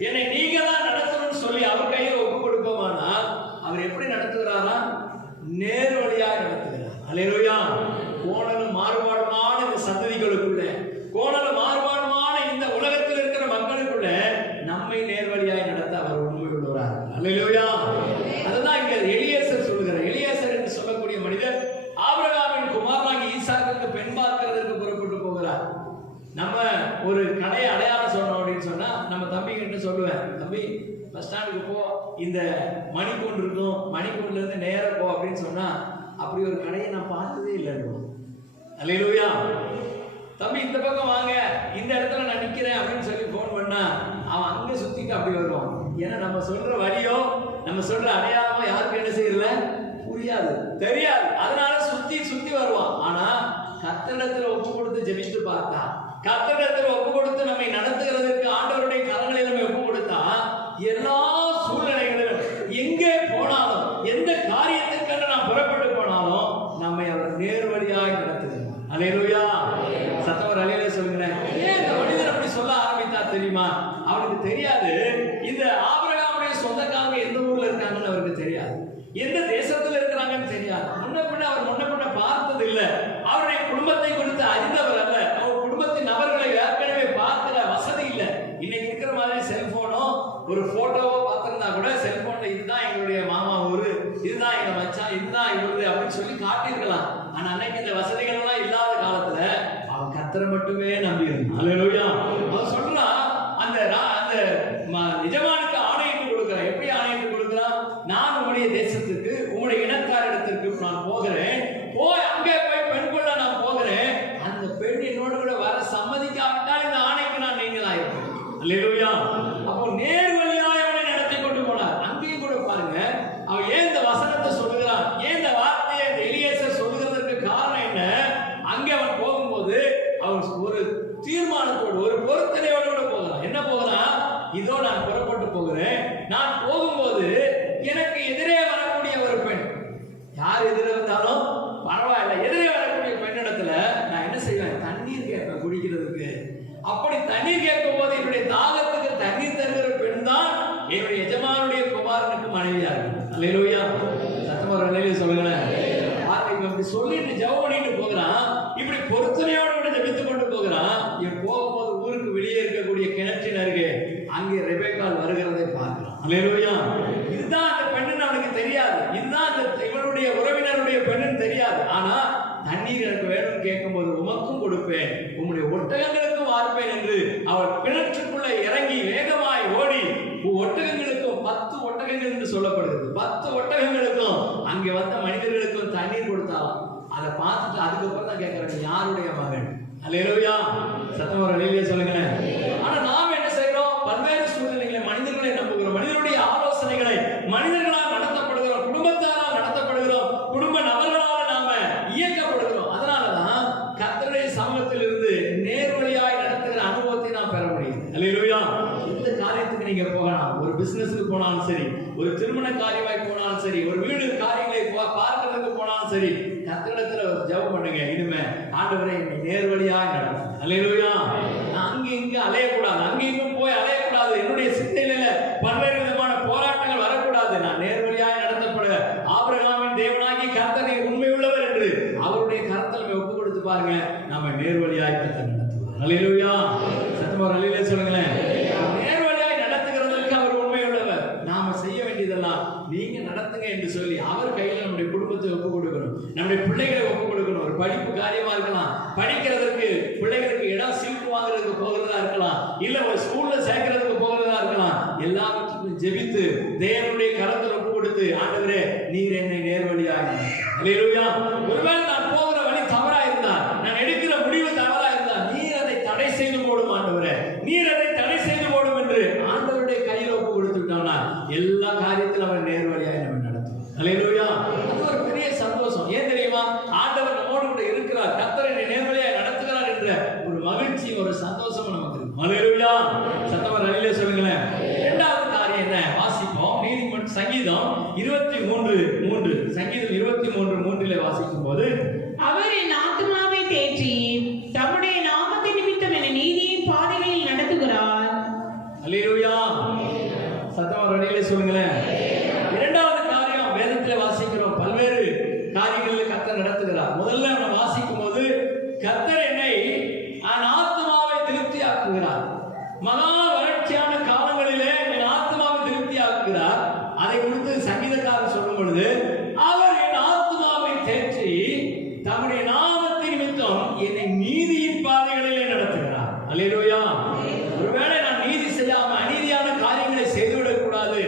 என்னை நீங்க தான் நடத்தணும்னு சொல்லி அவர் கையில் ஒப்பு கொடுப்போமானால், அவர் எப்படி நடத்துகிறாரா? நேர்வழியாய் நடத்துகிறார். அல்லேலூயா. கோணலும் மாறுபாடுமான இந்த சந்ததிகளுக்குள்ள, கோணலும் மாறுபாடுமான இந்த உலகத்தில் இருக்கிற மக்களுக்குள்ள நம்மை நேர்வழியாய் நடத்த அவர் உண்மை உள்ளவரார். அல்லேலூயா. அதுதான் இங்க எலியேசர் சொல்கிறார். எலியேசர் என்று சொல்லக்கூடிய மனிதர் ஆபிரகாமின் குமாரனாகிய ஈசாக்குக்கு பெண் பார்க்கிறதற்கு புறப்பட்டு போகிறார். நம்ம ஒரு கடையை அடையாளம் சொன்னோம் அப்படின்னு சொன்னா, நம்ம தம்பி கிட்ட சொல்லுவேன், தம்பி பஸ் ஸ்டாண்டுக்கு போ, இந்த மணிக்கூண்டு இருக்கும், மணிக்கூண்டுல இருந்து நேரா போ அப்படின்னு சொன்னா, அப்படி ஒரு கடையை நான் பார்த்ததே இல்லைன்னு. அல்லேலூயா. தம்பி இந்த பக்கம் வாங்க, இந்த இடத்துல நான் நிக்கிறேன் அப்படின்னு சொல்லி போன் பண்ணா, அவன் அங்க சுத்திட்டு அப்படி வருவான். ஏன்னா நம்ம சொல்ற வழியோ நம்ம சொல்ற அடையாளமோ யாருக்கு என்ன செய்யல புரியாது, தெரியாது. அதனால சுத்தி சுத்தி வருவான். ஆனா கர்த்தரிடத்துல ஒப்பு கொடுத்து ஜெபித்து பார்த்தா, கர்த்தரிடத்துல ஒப்பு கொடுத்து நம்மை நடத்துகிறதற்கு ஆண்டவருடைய அல்லேலூயா. சத்தவர் அல்லேலூயா சொல்லுங்க. ஏன் இந்த மனிதர் அப்படி சொல்ல ஆரம்பித்தார் தெரியுமா? அவருக்கு தெரியாது இந்த ஆபிரகாமுடைய சொந்தக்காரங்க எந்த ஊர்ல இருக்காங்கன்னு அவருக்கு தெரியாது, எந்த தேசத்துல இருக்கிறாங்கன்னு தெரியாது. முன்ன பின்ன பார்த்தது இல்ல. அவருடைய குடும்பத்தை குறித்து அறிந்தவர் அல்ல. அவர் குடும்பத்தின் நபர்களை ஏற்கனவே பார்க்கிற வசதி இல்ல. இன்னைக்கு இருக்கிற மாதிரி செல்போனோ ஒரு போட்டோவோ பார்த்திருந்தா கூட செல்போன்ல இதுதான் எங்களுடைய மாமா ஊரு, இதுதான் எங்க மச்சான், இதுதான் இவரு அப்படின்னு சொல்லி காட்டியிருக்கலாம். ஆனா அன்னைக்கு இந்த வசதிகள் எல்லாம் இல்லாத காலத்துல அவன் கர்த்தரை மட்டுமே நம்பி இருந்தான். அல்லேலூயா. அவன் சொல்றான், அந்த எஜமானுக்கு ஆணையிட்டு கொடுக்கிறான். எப்படி ஆணையிட்டு கொடுக்கிறான்? நான் உங்களுடைய தேசத்துக்கு உங்களுடைய இனக்காரிடத்திற்கு நான் போகிறேன், அங்கே போய் பெண் கொள்ள நான் போகிறேன், அந்த பெண் என்னோடு கூட வர சம்மதிக்காவிட்டால் இந்த ஆணைக்கு நான் நீங்களாயிருப்பேன். அல்லேலூயா. அப்போ நேர் வழியாய் அவனை நடத்தி கொண்டு போனார். அங்கேயும் கூட பாருங்க, அவன் ஏன் இந்த வசனத்தை சொல்லுகிறான், ஏன் இந்த வார்த்தையை எலியேசர் சொல்லுகிறதுக்கு காரணம் என்ன? அங்கே அவன் போகும்போது அவன் ஒரு தீர்மானத்தோடு ஒரு பொருத்தனையோடு கூட போகிறான். என்ன போகிறான்? இதோ நான் புறப்பட்டு போகிறேன், நான் போகும்போது எனக்கு எதிரே வரக்கூடிய ஒரு பெண், யார் எதிரே வந்தாலும் பரவாயில்ல, எதிரே வரக்கூடிய பெண்ணிடத்துல நான் என்ன செய்வேன்? தண்ணீர் கேட்பேன் குடிக்கிறதுக்கு. அப்படி தண்ணீர் கேட்கும் போது என்னுடைய தாகத்துக்கு தண்ணீர் தருகிற பெண் தான் என்னுடைய எஜமானுடைய குமாரனுக்கு மனைவியா இருக்கு. அல்லேலூயா. சத்தமா அல்லேலூயா சொல்லுங்க. இப்படி சொல்லிட்டு ஜெபம் பண்ணிட்டு போகிறான், இப்படி பொருத்தனையோடு கூட ஜெபித்து கொண்டு போகிறான். இவன் போகும்போது ஊருக்கு வெளியே இருக்கக்கூடிய கிணற்றின் அருகே அங்கே ரெபெக்காள் வருகிறதை பார்க்கிறான். அல்லேலூயா. இதுதான் அந்த பெண்ணுன்னு அவனுக்கு தெரியாது, இதுதான் இவனுடைய உறவினருடைய பெண்ணுன்னு தெரியாது. ஆனா தண்ணீர் எனக்கு வேணும்னு கேட்கும்போது உமக்கும் கொடுப்பேன், உம்முடைய ஒட்டகங்களுக்கும் வார்ப்பேன் என்று அவர் கிணற்றுக்குள்ள இறங்கி வேகமாய் ஓடி ஒட்டகங்களுக்கும் 10 ஒட்டகங்கள் என்று சொல்லப்படுகிறது, 10 ஒட்டகங்களுக்கும் அங்கே வந்த மனிதர்களுக்கும் தண்ணீர் கொடுத்தாலும் அதை பார்த்துட்டு அதுக்கப்புறம் தான் கேட்கிறாங்க, யாருடைய மகன்? அல்லேலூயா. சத்தமா அல்லேலூயா சொல்லுங்க. ஆனா நாம என்ன செய்யறோம்? பல்வேறு சூழ்நிலைகளை மனிதர்களை நம்புகிறோம், மனிதனுடைய ஆலோசனைகளை மனிதர்களால் நடத்தப்படுகிறோம், குடும்பத்தாரால் நடத்தப்படுகிறோம், குடும்ப நபர்களால் நாம இயக்கப்படுகிறோம். அதனாலதான் கர்த்தருடைய சமூகத்தில் இருந்து நேர்வழியாய் நடத்துகிற அனுபவத்தை நாம் பெற முடியும். அல்லேலூயா. இந்த காரியத்துக்கு நீங்க போகலாம், ஒரு பிசினஸ்க்கு போனாலும் சரி, ஒரு திருமண காரியமாய் போனாலும் சரி, ஒரு வீடு காரியங்களை பார்க்கிறதுக்கு போனாலும் சரி, கர்த்தரிடத்துல ஜெபம் பண்ணுங்க. இனிமே ஆண்டவரே என்னை நேர்வழியாய் நடத்தும். அல்லேலூயா. நான் அங்க இங்க அலையக்கூடாது, அங்க இங்கும் போய் அலையக்கூடாது, என்னுடைய சிந்தையில பல்வேறு விதமான போராட்டங்கள் வரக்கூடாது. நான் நேர்வழியாய் நடத்தப்பட ஆபிரகாமின் தேவனாகி கர்த்தரை உண்மை உள்ளவர் என்று அவருடைய கரத்தில் ஒப்பு கொடுத்து பாருங்க, நாம நேர்வழியாய் கர்த்தர் நடத்துவார். அல்லேலூயா. சத்தமா அல்லேலூயா சொல்லுங்களேன். நேர்வழியாய் நடத்துகிறதற்கு அவர் உண்மை உள்ளவர். நாம செய்ய வேண்டியதெல்லாம் நீங்க நடத்துங்க என்று சொல்லி அவர் கையில நம்முடைய குடும்பத்தை ஒப்பு கொடுக்கணும், நம்முடைய பிள்ளைகளை ஒப்பு கொடுக்கணும். ஒரு படிப்பு காரியமா இருக்கலாம், படிக்கிறதுக்கு பிள்ளைகளுக்கு இடம் சீட்டு வாங்குறதுக்கு போகிறதா இருக்கலாம், இல்ல ஒரு ஸ்கூல்ல சேர்க்கிறதுக்கு போகிறதா இருக்கலாம். எல்லாவற்றுக்கும் ஜெபித்து தேவனுடைய கரத்தில் ஒப்பு கொடுத்து, ஆண்டவரே நீர் என்னை நேர்வழியாக. அல்லேலூயா. ஒருவேளை நான் போகிற வழி தவறா இருந்தா, நான் எடுக்கிற முடிவு தவறா இருந்தா, நீர் அதை தடை செய்து போடும் ஆண்டவரே, நீர் அதை தடை செய்து போடும் என்று ஆண்டவருடைய கையில் ஒப்பு கொடுத்து விட்டோம்னா எல்லா காரியத்திலும் அவர் நேர்வழியாக நம்ம நடத்தும். அல்லேலூயா. அது ஒரு பெரிய சந்தோஷம். ஏன் தெரியுமா? ஆண்டவர் நம்மோடு கூட இருக்கிறார், கர்த்தர் என்னை நேர்வழியாக நடத்துகிறார் என்ற ஒரு மகிழ்ச்சி, ஒரு சந்தோஷம் நமக்கு இருக்கு. அல்லேலூயா. சத்தமா அல்லேலூயா சொல்லுங்களேன். இரண்டாவது காரியம் என்ன? வாசிப்போம். நீதிமன்ற சங்கீதம் 23:3. சங்கீதம் 23:3 வாசிக்கும் போது, அவர் என் ஆத்துமாவை தேற்றி தம்முடைய நாமத்தின் நிமித்தம் என்னை நீதியின் பாதைகளில் நடத்துகிறார். அல்லேலூயா. சத்தமா அல்லேலூயா சொல்லுங்களேன். இரண்டாவது காரியம் வேதத்தில் வாசிக்கிறோம், பல்வேறு காரியங்களில் கர்த்தர் நடத்துகிறார். முதல்ல நம்ம வாசிக்கும் போது கர்த்தர் என்னை என் ஆத்துமாவை திருப்தியாக்குகிறார். மகா வறட்சியான காலங்களிலே என் ஆத்துமாவை திருப்தியாக்குகிறார். அதை குறித்து சங்கீதக்காரர் சொல்லும் பொழுது, அவர் என் ஆத்துமாவை தேற்றி தம்முடைய நாமத்தின் நிமித்தம் என்னை நீதியின் பாதைகளிலே நடத்துகிறார். அல்லேலூயா. ஒருவேளை நான் நீதி செய்யாம அநீதியான காரியங்களை செய்துவிடக் கூடாது,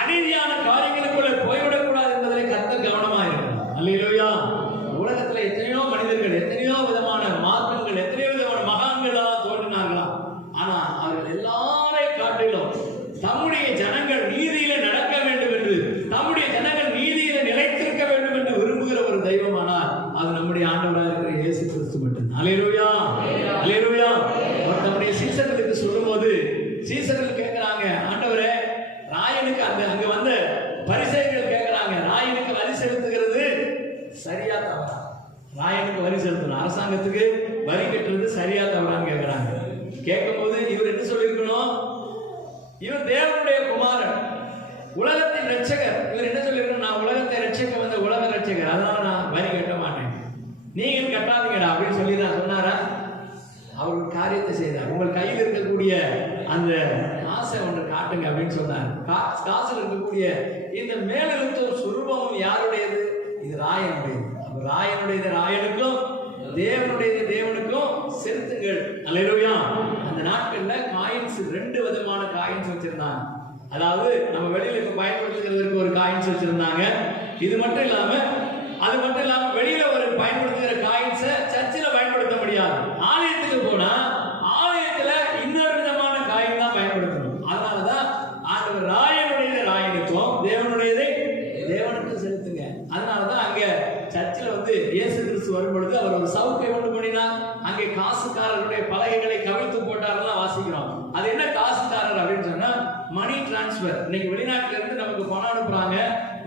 அநீதியான காரியங்களுக்குள்ள போய்விடக் கூடாது என்பதில் கர்த்தர் கவனமா இருக்கிறார். அல்லேலூயா. உலகத்துல எத்தனையோ மனிதர்கள், எத்தனையோ விதமான மார்க்கங்கள், எத்தனையோ விதமான மகான்கள் தோன்றினார்களா, ஆனா அவர்கள் எல்லாரையும் காட்டிலும் தம்முடைய ஜனங்கள் நீதியில நடக்க வேண்டும் என்று, தம்முடைய ஜனங்கள் நீதியில நிலைத்திருக்க வேண்டும் என்று விரும்புகிற ஒரு தெய்வமானால் அது நம்முடைய ஆண்டவராக இருக்கிற இயேசு கிறிஸ்து மட்டும். அல்லேலூயா. அல்லேலூயா. அவர் தம்முடைய சீசர்களுக்கு சொல்லும்போது சீசர்கள் கேட்கிறாங்க, ஆண்டவரே ராயனுக்கு அங்க வந்த பரிசேயர்கள் கேட்கிறாங்க, ராயனுக்கு வரி செலுத்துகிறது சரியா தவறா? ராயனுக்கு வரி செலுத்தணும், அரசாங்கத்துக்கு என்னத்துக்கு வரி கட்டுறது சரியா தவறான்னு கேட்கிறாங்க. கேட்கும்போது இவர் என்ன சொல்லியிருக்கணும்? இவர் தேவனுடைய குமாரன், உலகத்தின் ரட்சகர். இவர் என்ன சொல்லியிருக்கணும்? நான் உலகத்தை ரட்சிக்க வந்த உலக ரட்சகர், அதனால நான் வரி கட்ட மாட்டேன், நீங்க கட்டாதீங்கடா அப்படின்னு சொல்லி தான் சொன்னாரா? அவர் ஒரு காரியத்தை செய்தார். உங்கள் கையில் இருக்கக்கூடிய அந்த காசை ஒன்று காட்டுங்க அப்படின்னு சொன்னார். காசில் இருக்கக்கூடிய இந்த மேலெழுத்தும் சுரூபமும் யாருடையது? இது ராயனுடையது. ராயனுடையது ராயனுக்கும், தேவனுடையது தேவனுக்கும் செலுத்துங்கள். அல்லேலூயா. அந்த நாட்கள்ல காயின்ஸ் 2 விதமான காயின்ஸ் வச்சிருந்தாங்க. அதாவது நம்ம வெளியில இப்ப பயன்படுத்துகிறதுக்கு ஒரு காயின்ஸ் வச்சிருந்தாங்க. இது மட்டும் இல்லாம, அது மட்டும் இல்லாம வெளியில ஒரு பயன்படுத்துகிற காயின்ஸை சர்ச்சில் பயன்படுத்த முடியாது. ஆலயத்துக்கு போனா ஆலயத்துல இன்னொரு விதமான காயின் தான் பயன்படுத்தணும். அதனாலதான் ஆண்டவர் ராயனுடையது ராயனுக்கும், தேவனுடையதை தேவனுக்கும் செலுத்துங்க. அதனாலதான் அங்க சர்ச்சில் வந்து இயேசு கிறிஸ்து வரும்பொழுது அவர் ஒரு சவுக்கை உண்டு பண்ணினார். அங்கே காசுக்காரர்களுடைய பலகைகளை கவிழ்த்து போட்டார்லாம் வாசிக்கிறோம். அது என்ன காசுக்காரர் அப்படின்னு சொன்னா மணி டிரான்ஸ்பர். இன்னைக்கு வெளிநாட்டுல இருந்து நமக்கு பணம் அனுப்புறாங்க.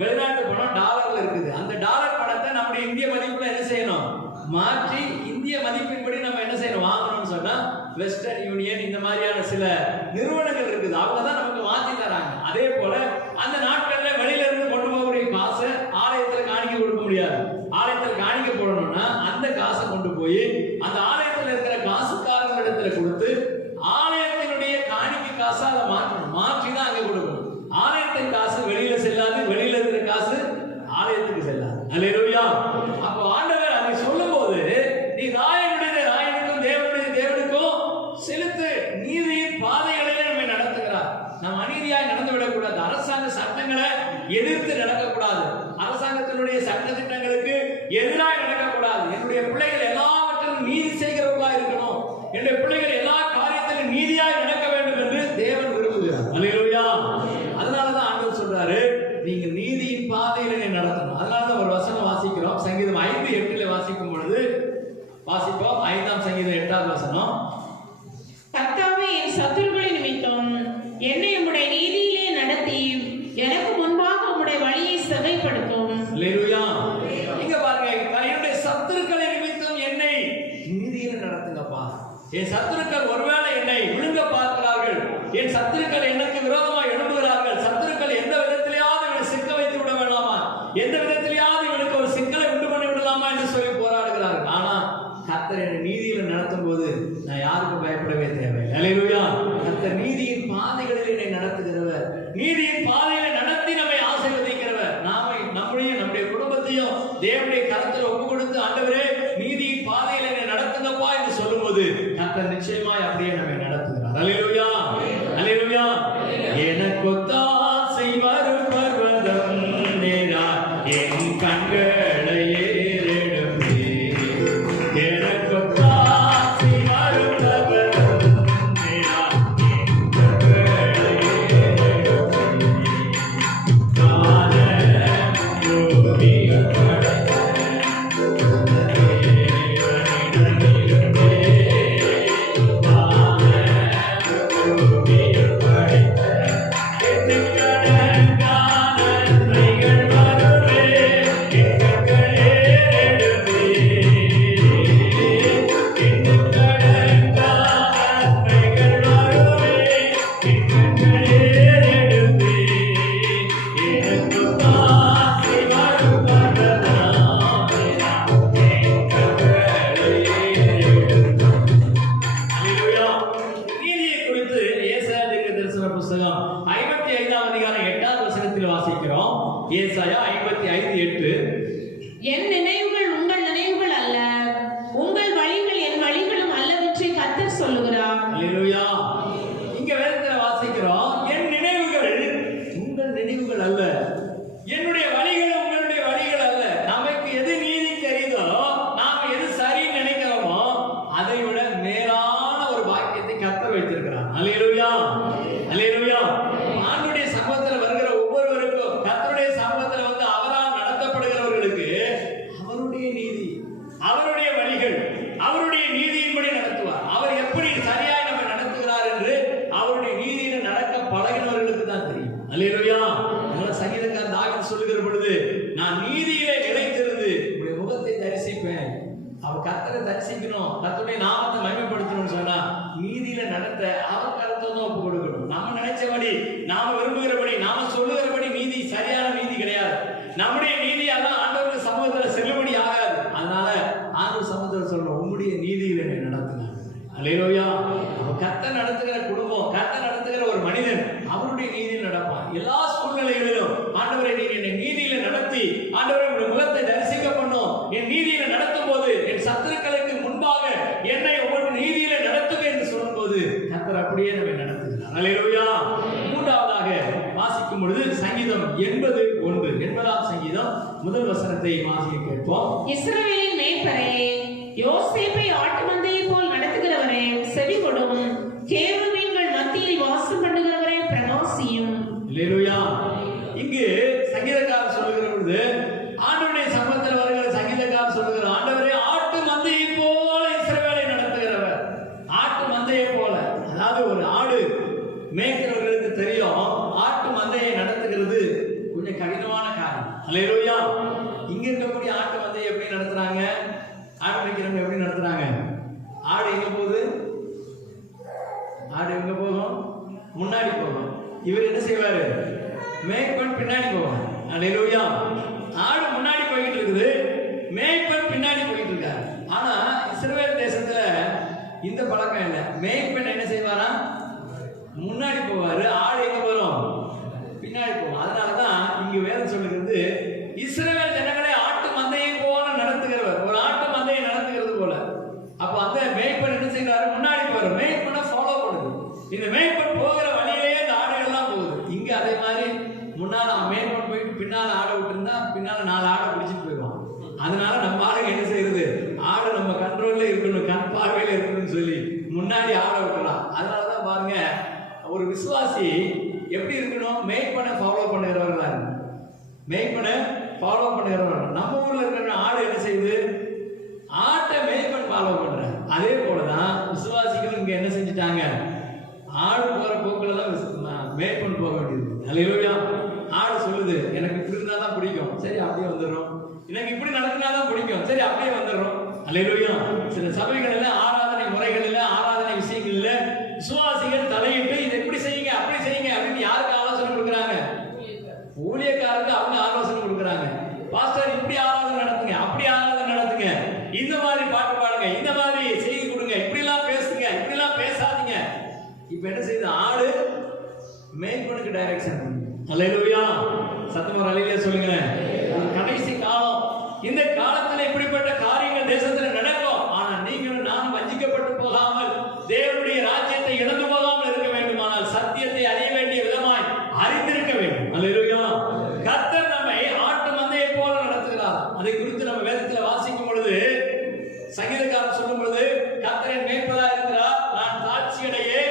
வெளிநாட்டு பணம் டாலர்ல இருக்குது. அந்த டாலர் பணத்தை நம்முடைய இந்திய மதிப்புல என்ன செய்யணும்? மாற்றி இந்திய மதிப்பின்படி நம்ம என்ன செய்யணும்? வாங்கணும்னு சொன்னா வெஸ்டர்ன் யூனியன் இந்த மாதிரியான சில நிறுவனங்கள் இருக்குது. அவங்க தான் நமக்கு மாத்தி தராங்க. அதே போல அந்த நாட்கள்ல வெளியில இருந்து கொண்டு போகக்கூடிய காசை ஆலயத்துல காணிக்க கொடுக்க முடியாது. ஆலயத்துல காணிக்க போடணும்னா அந்த காசை கொண்டு போய் அந்த ஆலயத்துல இருக்கிற காசுக்காரர்களிடத்துல கொடுத்து ஆலயத்தினுடைய காணிக்கை காசை அதை மாற்றணும். மாற்றி தான் அங்க கொடுக்கணும். ஆலயத்தின் காசு வெளியில செல்லாது, வெளியில இருக்கிற காசு ஆலயத்துக்கு செல்லாது. அல்லேலூயா. அப்போ ஆண்டவர் அதை சொல்லும்போது நீ ராயனுடைய ராயனுக்கும் தேவனுடைய தேவனுக்கும் செலுத்து. நீதியின் பாதைகளிலே நம்மை நடத்துகிறார். நாம் அநீதியாய் நடந்து விடக்கூடாது. அரசாங்க சட்டங்களை எதிர்த்து நடக்கக்கூடாது. அரசாங்கத்தினுடைய சட்ட திட்டங்களுக்கு எதிராக நடக்கக்கூடாது. என்னுடைய பிள்ளைகள் எல்லாவற்றிலும் நீதி செய்கிறவர்களா இருக்கணும். என்னுடைய பிள்ளைகள் எல்லா காரியத்திலும் நீதியாய் நடக்க வேண்டும் என்று தேவன் விரும்புகிறார். அல்லேலூயா. அதனாலதான் ஆண்டவர் சொல்றாரு, நீங்க நீதியின் பாதையிலே நடத்தணும். அதனாலதான் ஒரு வசனம் வாசிக்கிறோம். சங்கீதம் 5:8 வாசிக்கும் பொழுது வாசிப்போம். 5ஆம் சங்கீதம் 8வது வசனம். கர்த்தாவே, என் சத்துருக்களின் நிமித்தம் என்னை உம்முடைய நீதியிலே நடத்தி எனக்கு முன்பாக உம்முடைய வழியை செவைப்படுத்தும். அல்லேலூயா. இங்க பாருங்க, என்னுடைய சத்துருக்களின் நிமித்தம் என்னை நீதியிலே நடத்துங்கப்பா. என் சத்துருக்கள் ஒருவேளை என்னை விழுங்க பார்க்கிறார்கள், என் சத்துருக்கள் எனக்கு விரோதமாக எழும்புகிறார்கள், சத்துருக்கள் எந்த விதத்திலேயாவது இவனை சிக்க வைத்து விட வேண்டாமா, எந்த விதத்திலேயாவது இவனுக்கு ஒரு சிக்கலை உண்டு பண்ணி விடலாமா என்று சொல்லி போராடுகிறார்கள். ஆனா கர்த்தர் என்னை நீதியில நடத்தும் போது நான் யாருக்கும் பயப்படவே தேவையில்லை. அல்லேலூயா. கர்த்தர் நீதியின் பாதைகளில் என்னை நடத்துகிறவர், நீதியின் பாதையில நடத்தி நம்மை ஆசீர்வதிக்கிறவர். நம்முடைய குடும்பத்தையும் தேவனுடைய கரத்தில் ஒப்பு கொடுத்து ஆண்டவரே நீதியின் பாதையில என்னை நடத்துங்கப்பா என்று சொல்லும்போது கர்த்தர் நிச்சயமாய் அப்படியே நம்மை நடத்துகிறார். அல்லேலூயா. அல்லேலூயா. எனக்கு ஒத்தாசை வரும் பர்வதம் நேரா என் கண்களை ஏறெடுப்பே. எனக்கு ஒத்தாசை வரும் பர்வதம் நேரா என் கண்களை ஏறெடுப்பே. கால யோகி ஏசாயா 55:8. என் நினைவுகள் உங்கள் நினைவுகள் அல்ல, உங்கள் வழிகள் என் வழிகளும் அல்லவற்றை கர்த்தர் சொல்லுகிறார். அல்லேலூயா. இங்க வேதத்துல வாசிக்கிறோம், என் நினைவுகள் உங்கள் நினைவுகள் அல்ல, என்னுடைய வழிகள் உங்களுடைய வழிகள் அல்ல. நமக்கு எது நீதி தெரியுதோ, நாம எது சரின்னு நினைக்கிறோமோ அதை விட மேலான ஒரு பாக்கியத்தை கர்த்தர் வைத்திருக்கிறார். அல்லேலூயா. அல்லேலூயா. ஆண்டுடைய சமூகத்தில் வருகிற ஒவ்வொருவருக்கும், கர்த்தருடைய சமூகத்தில் வந்து அவரால் நடத்தப்படுகிறவர்களுக்கு அவருடைய நீதி, அவருடைய வழிகள், அவருடைய நீதியின்படி நடத்துவார். அவர் எப்படி சரியாய் நம்ம நடத்துகிறார் என்று அவருடைய துதிக்கணும், கர்த்தருடைய நாமத்தை மகிமைப்படுத்தணும்னு சொன்னா நீதியில நடத்த அவர் கருத்தை தான் ஒப்பு கொடுக்கணும். நம்ம நினைச்சபடி, நாம விரும்புகிறபடி, நாம சொல்லுகிறபடி நீதி சரியான நீதி கிடையாது. நம்முடைய நீதி எல்லாம் ஆண்டவருடைய சமூகத்துல செல்லுபடி ஆகாது. அதனால ஆண்டவர் சமூகத்துல சொல்றோம், உங்களுடைய நீதியில என்னை நடத்துங்க. அல்லேலூயா. கர்த்தர் நடத்துகிற குடும்பம், கர்த்தர் நடத்துகிற ஒரு மனிதன் அவருடைய நீதியில் நடப்பான். எல்லா சூழ்நிலைகளிலும் ஆண்டவரை நீர் என்னை நீதியில நடத்தி, ஆண்டவரை உங்களுடைய முகத்தை தரிசிக்க பண்ணும். என் நீதியில நடத்தும் போது என் சத்துருக்களுக்கு முன்பாக என்னை உங்களுடைய நீதியில நடத்துங்க என்று சொல்லும் போது கர்த்தர் அப்படியே நம்மை நடத்துகிறார். அல்லேலூயா. மூன்றாவதாக வாசிக்கும் பொழுது சங்கீதம் 80:1, 80ஆம் சங்கீதம் முதல் வசனத்தை வாசிக்க கேட்போம். இஸ்ரவேலின் மேய்ப்பரே, யோசேப்பை ஆட்டு மந்தையை போல் நடத்துகிறவரே செவி கொடும். கேருபீன்கள் மத்தியில் வாசம் பண்ணுகிறவரே பிரகாசியும். அல்லேலூயா. இங்கு சங்கீதக்காரர் சொல்லுகிற பொழுது ஆண்டவருடைய சமூகத்தில் வருகிற சங்கீதக்காரர் சொல்லுகிற, ஆண்டவரே ஆட்டு மந்தையை போல இஸ்ரவேலை நடத்துகிறவர். ஆட்டு மந்தையை போல, அதாவது ஒரு ஆடு மேய்க்கிறவர்களுக்கு தெரியும், ஆட்டு மந்தையை நடத்துகிறது கொஞ்சம் கடினமான காரியம். அல்லேலூயா. இங்க இருக்கக்கூடிய ஆட்டு மந்தையை எப்படி நடத்துறாங்க? ஆடு மேய்க்கிறவங்க எப்படி நடத்துறாங்க? ஆடு எங்க போகுது? ஆடு எங்க போகும்? முன்னாடி போகும். இவர் என்ன செய்வாரு? மேய்ப்பன் பின்னாடி போவார். அல்லேலூயா. ஆடு முன்னாடி போயிட்டு இருக்குது, மேய்ப்பன் பின்னாடி போயிட்டு இருக்காரு. ஆனா இஸ்ரவேல் தேசத்துல இந்த பழக்கம் இல்லை. மேய்ப்பன் என்ன செய்வாரா? முன்னாடி போவாரு, ஆடு எங்க வரும்? பின்னாடி போகும். அதனாலதான் இங்கு வேதம் சொல்லுகிறது, இஸ்ரவேல் ஜனங்களை ஆட்டு மந்தையை போல நடத்துகிறவர், ஒரு ஆட்டு மந்தையை நடத்துகிறது போல. அப்ப அந்த மேய்ப்பன் என்ன செய்யறாரு? முன்னாடி போற மேய்ப்பனை ஃபாலோ பண்ணுது. இந்த மேய்ப்பன் போகிற வழியிலேயே இந்த ஆடுகள் எல்லாம் போகுது. இங்க அதே மாதிரி முன்னால மேய்ப்பன் போயிட்டு பின்னால ஆடை விட்டுருந்தா பின்னால 4 ஆடை பிடிச்சிட்டு போயிடுவான். அதனால நம்ம ஆளுங்க என்ன செய்யறது? ஆடு நம்ம கண்ட்ரோல்ல இருக்கணும், கண் பார்வையில இருக்கணும்னு சொல்லி முன்னாடி ஆடை விட்டுலாம். அதனாலதான் பாருங்க, ஒரு விசுவாசி எப்படி இருக்கணும்? மேய்ப்பனை ஃபாலோ பண்ணுகிறவர்களா இருக்கணும். மேய்ப்பனை ஃபாலோ பண்ணுகிறவர்கள். நம்ம ஊர்ல இருக்கிற ஆடு என்ன செய்யுது? ஆட்டை மேய்ப்பன் ஃபாலோ பண்ற. அதே போலதான் விசுவாசிகள் இங்க என்ன செஞ்சுட்டாங்க? ஆடு போற போக்குல எல்லாம் மேய்ப்பன் போக வேண்டியது. அல்லேலூயா. ஆடு சொல்லுது, எனக்கு இப்படி இருந்தா தான் பிடிக்கும், சரி அப்படியே வந்துடுறோம். எனக்கு இப்படி நடத்தினா தான் பிடிக்கும், சரி அப்படியே வந்துடுறோம். அல்லேலூயா. சில சபைகளில் ஆராதனை முறைகளில், ஆராதனை விஷயங்கள்ல விசுவாசிகள் தலையிட்டு இதை எப்படி செய்யுங்க, அப்படி செய்யுங்க அப்படின்னு யாருக்கு ஆலோசனை கொடுக்குறாங்க? ஊழியக்காரருக்கு அவங்க ஆலோசனை கொடுக்குறாங்க. பாஸ்டர் இப்படி ஆராதனை நடத்துங்க, அப்படி ஆராதனை நடத்துங்க, இந்த மாதிரி பாட்டு பாடுங்க, இந்த மாதிரி செய்தி கொடுங்க, இப்படி எல்லாம் பேசுங்க, இப்படி எல்லாம் பேசாதீங்க. இப்ப என்ன செய்யுது? ஆடு மேய்ப்பனுக்கு டைரக்ஷன். அல்லேலூயா. சத்தமா அல்லேலூயா சொல்லுங்களேன். கடைசி காலம், இந்த காலத்துல இப்படிப்பட்ட காரியங்கள் தேசத்துல நடக்கும். ஆனா நீங்களும் நானும் வஞ்சிக்கப்பட்டு போகாமல், தேவனுடைய ராஜ்யத்தை இழந்து போகாமல் இருக்க வேண்டுமானால் சத்தியத்தை அறிய வேண்டிய விதமாய் அறிந்திருக்க வேண்டும். அல்லேலூயா. கர்த்தர் நம்மை ஆட்டு மந்தையை போல நடத்துகிறார். அதை குறித்து நம்ம வேதத்துல வாசிக்கும் பொழுது சங்கீதக்காரர் சொல்லும் பொழுது, கர்த்தர் மேய்ப்பதா இருக்கிறார், நான் தாட்சியடையே,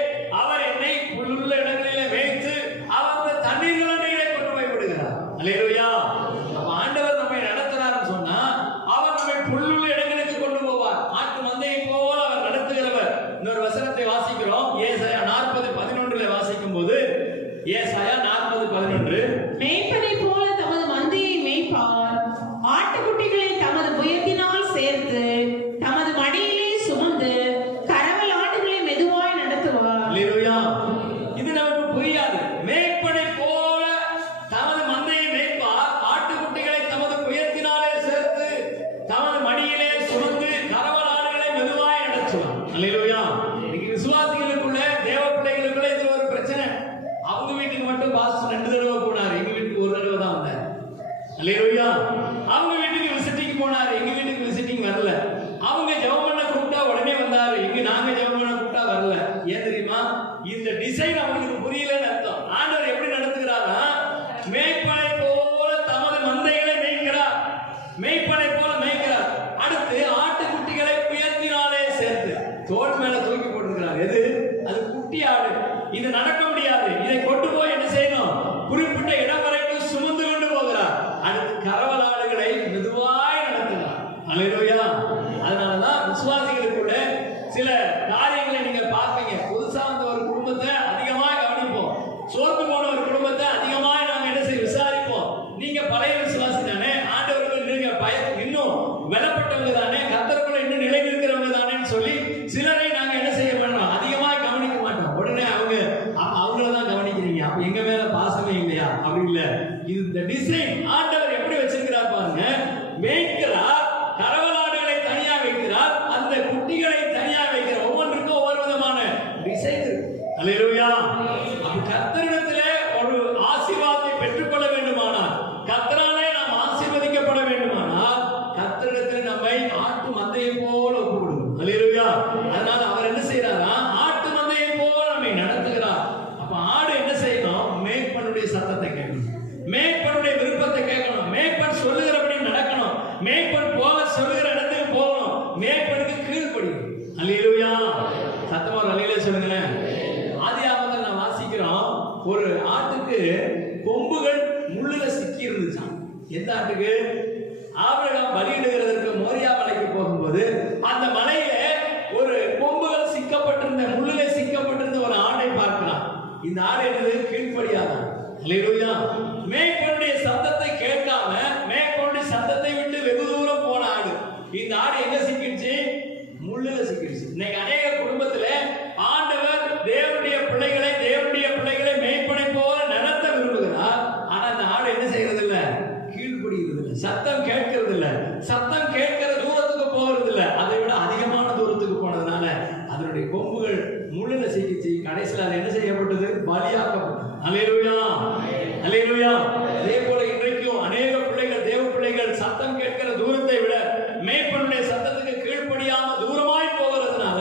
அவர் என்னை புல்லுள்ள இடங்களிலே மேய்த்து அவர் தண்ணீர்கள் அண்டையிலே கொண்டு போய் விடுகிறார். அல்லேலூயா. ஆண்டவர் நம்மை நடத்துறாருன்னு சொன்னா அவர் நம்மை புல்லுள்ள இடங்களுக்கு கொண்டு போவார். ஆட்டு மந்தையை போல அவர் நடத்துகிறவர். இன்னொரு வசனத்தை வாசிக்கிறோம், ஏசாயா 40:11 வாசிக்கும் போது, ஏசாயா 40:11, மேய்ப்பனை போல தமது மந்தையை மேய்ப்பார், ஆட்டுக்குட்டிகளை தமது புயத்தினால் சேர்த்து தமது மடியிலே சுமந்து கரவல் ஆடுகளை மெதுவாய் நடத்துவார். அல்லேலூயா. இது நமக்கு புரியாது. மேய்ப்பனை போல தமது மந்தையை மேய்ப்பார், ஆட்டுக்குட்டிகளை தமது புயத்தினாலே சேர்த்து தமது மடியிலே சுமந்து கரவல் ஆடுகளை மெதுவாய் நடத்துவார். அல்லேலூயா. இன்னைக்கு விசுவாசிகளுக்குள்ள, தேவ பிள்ளைகளுக்குள்ள இது ஒரு பிரச்சனை. அவங்க வீட்டுக்கு மட்டும் பாஸ்டர் 2 தடவை போனாரு, எங்க வீட்டுக்கு 1 தடவை தான் வந்தார். அல்லேலூயா. அவங்க வீட்டுக்கு விசிட்டிங் போனாரு, எங்க வீட்டுக்கு விசிட்டிங் வரல. அவங்க ஜெபம் பண்ண கூப்பிட்டா உடனே வந்தாரு, இங்க நாங்க ஜெபம் பண்ண கூப்பிட்டா வரல. ஏன் தெரியுமா? இந்த டிசைன் அவங்களுக்கு புரியலன்னு அர்த்தம். ஆண்டவர் எப்படி நடத்துகிறாரா? மேய்ப்பனை போல தமது மந்தைகளை மேய்க்கிறார், மேய்ப்பனை போல மேய்க்கிறார். அடுத்து ஆட்டுக்குட்டிகளை புயத்தினாலே சேர்த்து தோல் மேல தூக்கி போட்டுக்கிறார். எது? அது குட்டி ஆடு. இது நடக்க முடியாது, இதை கொண்டு போய் என்ன செய்யணும்? குறிப்பிட்ட இடம் வரைக்கும் சுமந்து கொண்டு போகிறார். அடுத்து கரவல் ஆடுகளை மெதுவாய் நடத்துகிறார். அல்லேலூயா. அதனாலதான் விசுவாசிகளுக்குள்ள சில காரியங்களை நீங்க பார்ப்பீங்க. புதுசா வந்த ஒரு குடும்பத்தை அதிகமா கவனிப்போம், சோர்ந்து போன ஒரு குடும்பத்தை அதிகமா நாங்க என்ன செய்ய விசாரிப்போம். நீங்க பழைய விசுவாசி தானே, ஆண்டவர்கள் நீங்க இன்னும் வெலப்பட்டவங்க தானே, கர்த்தருக்குள்ள இன்னும் நிலை இருக்கிறவங்க தானே நாட்டுக்கு ஆபிரகாம் பலியிடுகிறதற்கு மோரியா மலைக்கு போகும்போது அந்த மலையில ஒரு கொம்புகள் சிக்கப்பட்டிருந்த முள்ளிலே சிக்கப்பட்டிருந்த ஒரு ஆடை பார்க்கிறான். இந்த ஆடு என்னது? கீழ்ப்படியாதான். அல்லேலூயா. மேய்ப்பனுடைய சத்தத்தை கேட்காம மேய்ப்பனுடைய சத்தத்தை விட்டு வெகு தூரம் போன ஆடு. இந்த ஆடு எங்க சிக்கிடுச்சு? முள்ளுல சிக்கிடுச்சு. இன்னைக்கு அநேக குடும்பத்துல ஆண்டவர் தேவனுடைய பிள்ளைகளை மேய்ப்பனை போல நடத்த விரும்புகிறார். ஆனா இந்த ஆடு என்ன செய்யறது இல்ல? கீழ்ப்படிகிறது இல்ல, சத்தம் கேட்கறது இல்ல, சத்தம் கேட்கிற தூரத்துக்கு போகிறது இல்ல, அதை விட அதிகமான தூரத்துக்கு போனதுனால அதனுடைய கொம்புகள் முள்ளுல சிக்கிச்சு. கடைசியில் அது என்ன செய்யப்பட்டது? பலியாக்கப்பட்டது. அல்லேலூயா, அல்லேலூயா. அதே போல இன்றைக்கும் அநேக பிள்ளைகள், தேவ பிள்ளைகள் சத்தம் கேட்கிற தூரத்தை விட மேய்ப்பனுடைய சத்தத்துக்கு கீழ்ப்படியாம தூரமாய் போகிறதுனால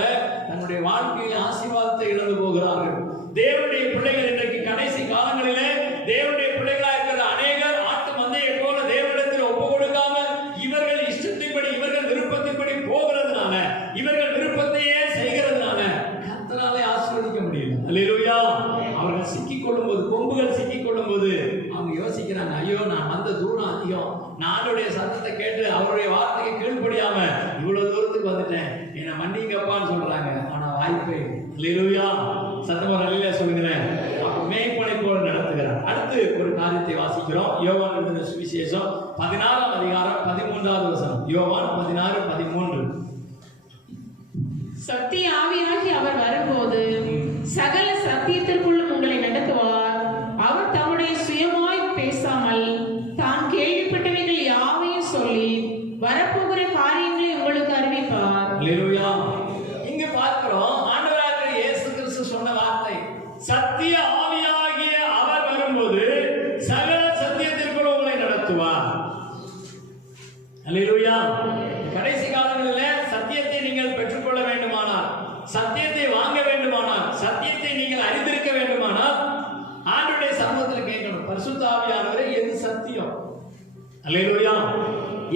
தன்னுடைய வாழ்க்கையில் ஆசீர்வாதத்தை இழந்து போகிறார்கள். தேவனுடைய பிள்ளைகள் இன்றைக்கு கடைசி காலங்களிலே தேவனுடைய பிள்ளைகளாக இருக்கிற அநேகர் ஆட்டு மந்தையை போல தேவனிடத்தில் ஒப்பு கொடுக்காம இவர்கள் இஷ்டத்தின்படி, இவர்கள் விருப்பத்தின்படி போகிறதுனால, இவர்கள் விருப்பத்தையே செய்கிறதுனால கர்த்தராலே ஆசீர்வதிக்க முடியல. அல்லேலூயா. அவர்கள் சிக்கிக்கொள்ளும் போது, கொம்புகள் சிக்கிக்கொள்ளும் போது அவங்க யோசிக்கிறாங்க, ஐயோ நான் வந்த தூரம் அதிகம், நானுடைய சத்தத்தை கேட்டு அவருடைய வார்த்தைக்கு கீழ்ப்படியாம இவ்வளவு தூரத்துக்கு வந்துட்டேன், என்னை மன்னிங்கப்பான்னு சொல்றாங்க. ஆனா வாய்ப்பே. அல்லேலூயா. சத்தமா அல்லேலூயா சொல்லுங்களேன். மேய்ப்பனை போல நடத்துகிறார். அடுத்து ஒரு காரியத்தை வாசிக்கிறோம். யோவான் எழுதின சுவிசேஷம் 16ஆம் அதிகாரம் 13வது வசனம். யோவான் 16:13. சத்திய ஆவியாகி அவர் வரும்போது சகல சத்தியத்திற்குள்ளும் உங்களை நடத்துவார். அவர் தம்முடைய சுயமாய் பேசாமல் தான் கேள்விப்பட்டவைகள் யாவையும் சொல்லி வரப்போகிற காரியங்களை உங்களுக்கு அறிவிப்பார். அல்லேலூயா. இங்க பார்க்கிறோம் ஆண்டவராகிய இயேசு கிறிஸ்து சொன்ன வார்த்தை, சத்திய ஆவியாகிய அவர் வரும்போது சகல சத்தியத்திற்குள் உங்களை நடத்துவார். அல்லேலூயா. கடைசி காலங்களில் சத்தியத்தை நீங்கள் பெற்றுக்கொள்ள வேண்டுமானால், சத்தியத்தை வாங்க வேண்டுமானால், சத்தியத்தை நீங்கள் அறிந்திருக்க வேண்டுமானால் ஆண்டவருடைய சமூகத்தில் கேட்கணும், பரிசுத்த ஆவியானவரே எது சத்தியம்? அல்லேலூயா.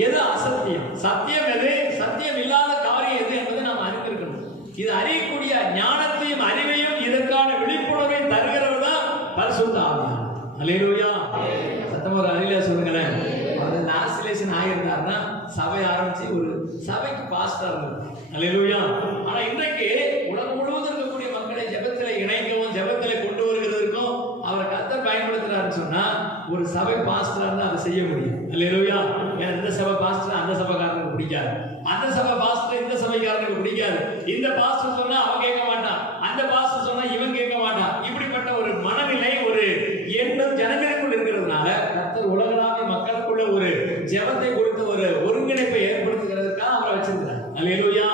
எது அசத்தியம்? சத்தியம் எது, சத்தியம் இல்லாத காரியம் எது என்பதை நாம் அறிந்திருக்கணும். இது அறியக்கூடிய ஞானத்தையும் அறிவையும் இதற்கான விழிப்புணர்வையும் தருகிறவர் தான் பரிசுத்த ஆவியானவர். அல்லேலூயா. சத்தமா ஒரு அல்லேலூயா சொல்லுங்களேன். அவர் ஆசிலேஷன் ஆகியிருந்தாருன்னா சபை ஆரம்பிச்சு ஒரு சபைக்கு பாஸ்டர் இருந்தார். அல்லேலூயா. ஆனா இன்றைக்கு உலகம் முழுவதும் இருக்கக்கூடிய மக்களை ஜெபத்திலே இணைக்கவும் ஜெபத்திலே கொண்டு வருகிறதற்கும் அவர் கர்த்தர் பயன்படுத்துறாருன்னு சொன்னா ஒரு சபை பாஸ்டரா இருந்தா அதை செய்ய முடியும். அல்லேலூயா. இந்த சபை பாஸ்டர் அந்த சபைக்காரனுக்கு பிடிக்காது, அந்த சபை பாஸ்டர் இந்த சபைக்காரனுக்கு பிடிக்காது, இந்த பாஸ்டர் சொன்னா அவன் கேட்க மாட்டான், அந்த பாஸ்டர் சொன்னா இவன் கேட்க மாட்டான். இப்படிப்பட்ட ஒரு மனநிலை, ஒரு எண்ணம் ஜனங்களுக்குள் இருக்கிறதுனால கர்த்தர் உலகளாவிய மக்களுக்குள்ள ஒரு ஜெபத்தை கொடுத்து ஒரு ஒருங்கிணைப்பை ஏற்படுத்துகிறதுக்காக அவரை வச்சிருக்கிறார். அல்லேலூயா.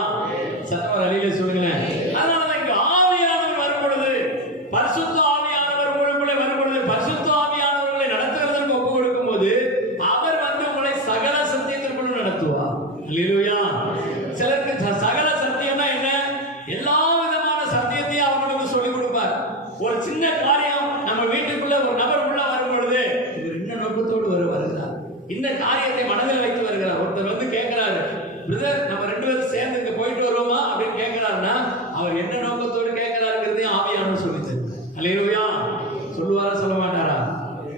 சத்தமா அல்லேலூயா சொல்லுங்களேன். அதனாலதான் இங்க ஆவியானவர் வரும் பொழுது, பரிசுத்த ஆவியானவர் உங்களுக்குள்ளே வரும் பொழுது, பரிசுத்த ஆவியானவர்களை நடத்துகிறதற்கு ஒப்பு கொடுக்கும் போது அவர் வந்து உங்களை சகல சத்தியத்திற்குள் நடத்துவார். அல்லேலூயா. சிலருக்கு சகல சத்தியம்னா என்ன? எல்லா விதமான சத்தியத்தையும் அவர்களுக்கு சொல்லிக் கொடுப்பார். ஒரு சின்ன காரியம் நம்ம வீட்டுக்குள்ள ஒரு நபர் உள்ள வரும் பொழுது இவர் என்ன நோக்கத்தோடு வருகிறார், இந்த காரியத்தை மனதில் வைத்து வருகிறார். ஒருத்தர் வந்து கேட்கிறாரு, பிரதர் நம்ம 2 பேரும் சேர்ந்து இங்க போயிட்டு வருவோமா அப்படின்னு கேட்கிறாருன்னா அவர் என்ன நோக்கத்தோடு கேட்கிறாருங்கிறதையும் ஆவியானவர் சொல்லிச்சு. அல்லேலூயா. சொல்லுவாரா சொல்ல மாட்டாரா?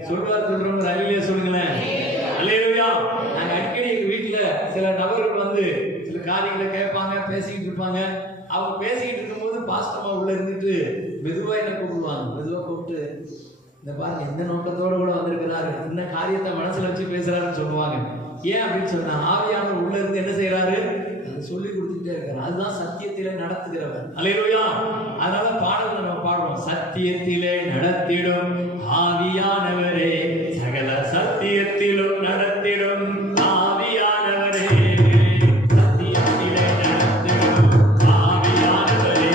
சொல்லுவார். சொல்றவங்க அல்லேலூயா சொல்லுங்களேன். அல்லேலூயா. நாங்க அடிக்கடி எங்க வீட்டுல சில நபர்கள் வந்து சில காரியங்களை கேட்பாங்க, பேசிக்கிட்டு இருப்பாங்க. அவங்க பேசிக்கிட்டு இருக்கும்போது பாஸ்டமா உள்ள இருந்துட்டு மெதுவா என்ன கூப்பிடுவாங்க. மெதுவா கூப்பிட்டு, இந்த பாருங்க எந்த நோக்கத்தோட கூட வந்திருக்கிறாரு, இந்த காரியத்தை மனசுல வச்சு பேசுறாருன்னு சொல்லுவாங்க. ஏன் அப்படின்னு சொன்னா ஆவியானவர் உள்ள இருந்து என்ன செய்யறாரு? அதை சொல்லி கொடுத்துட்டே இருக்காரு. அதுதான் சத்தியத்திலே நடத்துகிறவர். அல்லேலூயா. அதனால பாடல்களை நம்ம பாடுவோம். சத்தியத்திலே நடத்திடும் ஆவியானவரே, சகல சத்தியத்திலும் நடத்திடும் ஆவியானவரே, சத்தியத்திலே நடத்திடும் ஆவியானவரே,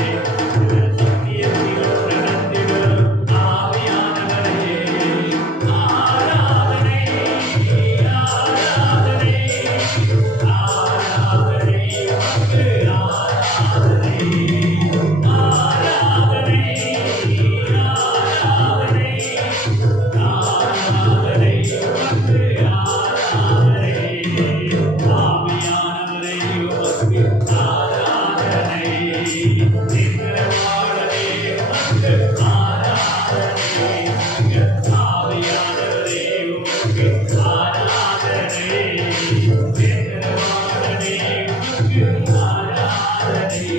சத்தியத்திலும் நடத்திடும் ஆவியானவரே. ஆராதனை ஆராதனை ஆராதனை உமக்கு ஆராதனை ஆராதனை ஆராதனை ஆராதனை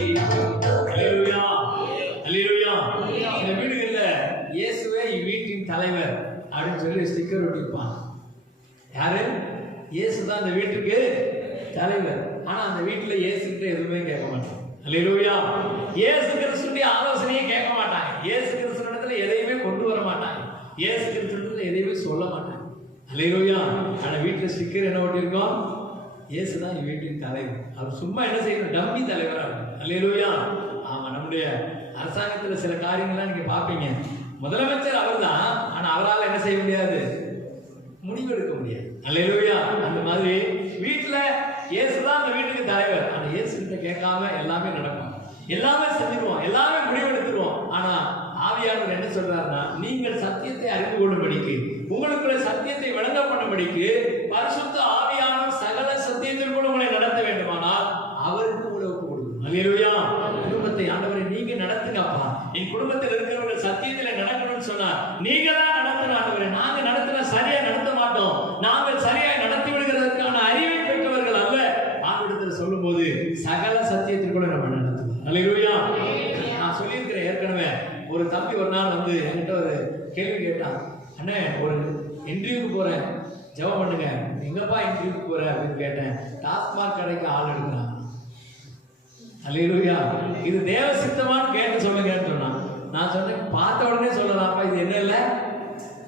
அல்லேலூயா அல்லேலூயா. சில வீடுகள்ல இயேசுவே வீட்டின் தலைவர் அப்படின்னு சொல்லி ஸ்டிக்கர் ஒட்டிப்பான். யாரு? இயேசு தான் அந்த வீட்டுக்கு தலைவர். ஆனா அந்த வீட்டுல இயேசு கிட்ட எதுவுமே கேட்க மாட்டாங்க. அல்லேலூயா. இயேசு கிறிஸ்துவின் ஆலோசனையை கேட்க மாட்டாங்க. இயேசு கிறிஸ்துவிடத்துல எதையுமே கொண்டு வர மாட்டாங்க. இயேசு கிறிஸ்துவிடத்துல எதையுமே சொல்ல மாட்டாங்க. அல்லேலூயா. ஆனா வீட்டுல ஸ்டிக்கர் என்ன ஒட்டியிருக்கோம்? இயேசு தான் வீட்டின் தலைவர். அவர் சும்மா என்ன செய்யணும்? டம்மி தலைவரா. அல்லேலூயா. ஆமா, நம்முடைய அரசாங்கத்துல சில காரியங்கள்லாம் நீங்க பாப்பீங்க. முதலமைச்சர் அவர் தான், ஆனா அவரால் என்ன செய்ய முடியாது? முடிவெடுக்க முடியாது. அல்லேலூயா. அந்த மாதிரி வீட்டுல இயேசு தான் அந்த வீட்டுக்கு தலைவர். ஆனா இயேசு கிட்ட கேட்காம எல்லாமே நடக்கும், எல்லாமே செஞ்சிருவோம், எல்லாமே முடிவெடுத்துருவோம். ஆனா ஆவியானவர் என்ன சொல்றாருன்னா, நீங்கள் சத்தியத்தை அறிந்து கொள்ளும்படிக்கு, உங்களுக்குள்ள சத்தியத்தை விளங்க பண்ணும்படிக்கு பரிசுத்த ஆவியானவர் சகல சத்தியத்திற்குள் உங்களை நடத்த வேண்டுமானால் அவருக்கு உங்களை ஒப்பு கொடுக்கணும். அல்லேலூயா. குடும்பத்தை ஆண்டவரை நீங்க நடத்துங்கப்பா, என் குடும்பத்தில் இருக்கிறவர்கள் சத்தியத்தில் நடக்கணும்னு சொன்னா நீங்க தான் நடத்தணும் ஆண்டவரே. நாங்க நடத்தினா சரியா நடத்த மாட்டோம், நாங்கள் சரியாய் நடத்தி விடுகிறதற்கான அறிவை பெற்றவர்கள் அல்ல. ஆண்டவரிடத்தில் சொல்லும் போது சகல சத்தியத்திற்குள்ள நம்ம நடத்துவோம். அல்லேலூயா. நான் சொல்லியிருக்கிறேன் ஏற்கனவே. ஒரு தம்பி ஒரு நாள் வந்து என்கிட்ட ஒரு கேள்வி கேட்டான். அண்ணே, ஒரு இன்டர்வியூக்கு போறேன், ஜெபம் பண்ணுங்க. எங்கப்பா இன்டர்வியூக்கு போற அப்படின்னு கேட்டேன். டாஸ்மாக் கடைக்கு ஆள் எடுக்கிறான். அல்லேலூயா. இது தேவ சித்தமான்னு கேட்டு சொல்லுங்கன்னு சொன்னான். நான் சொன்னேன், பார்த்த உடனே சொல்லலாம்ப்பா, இது என்ன இல்லை?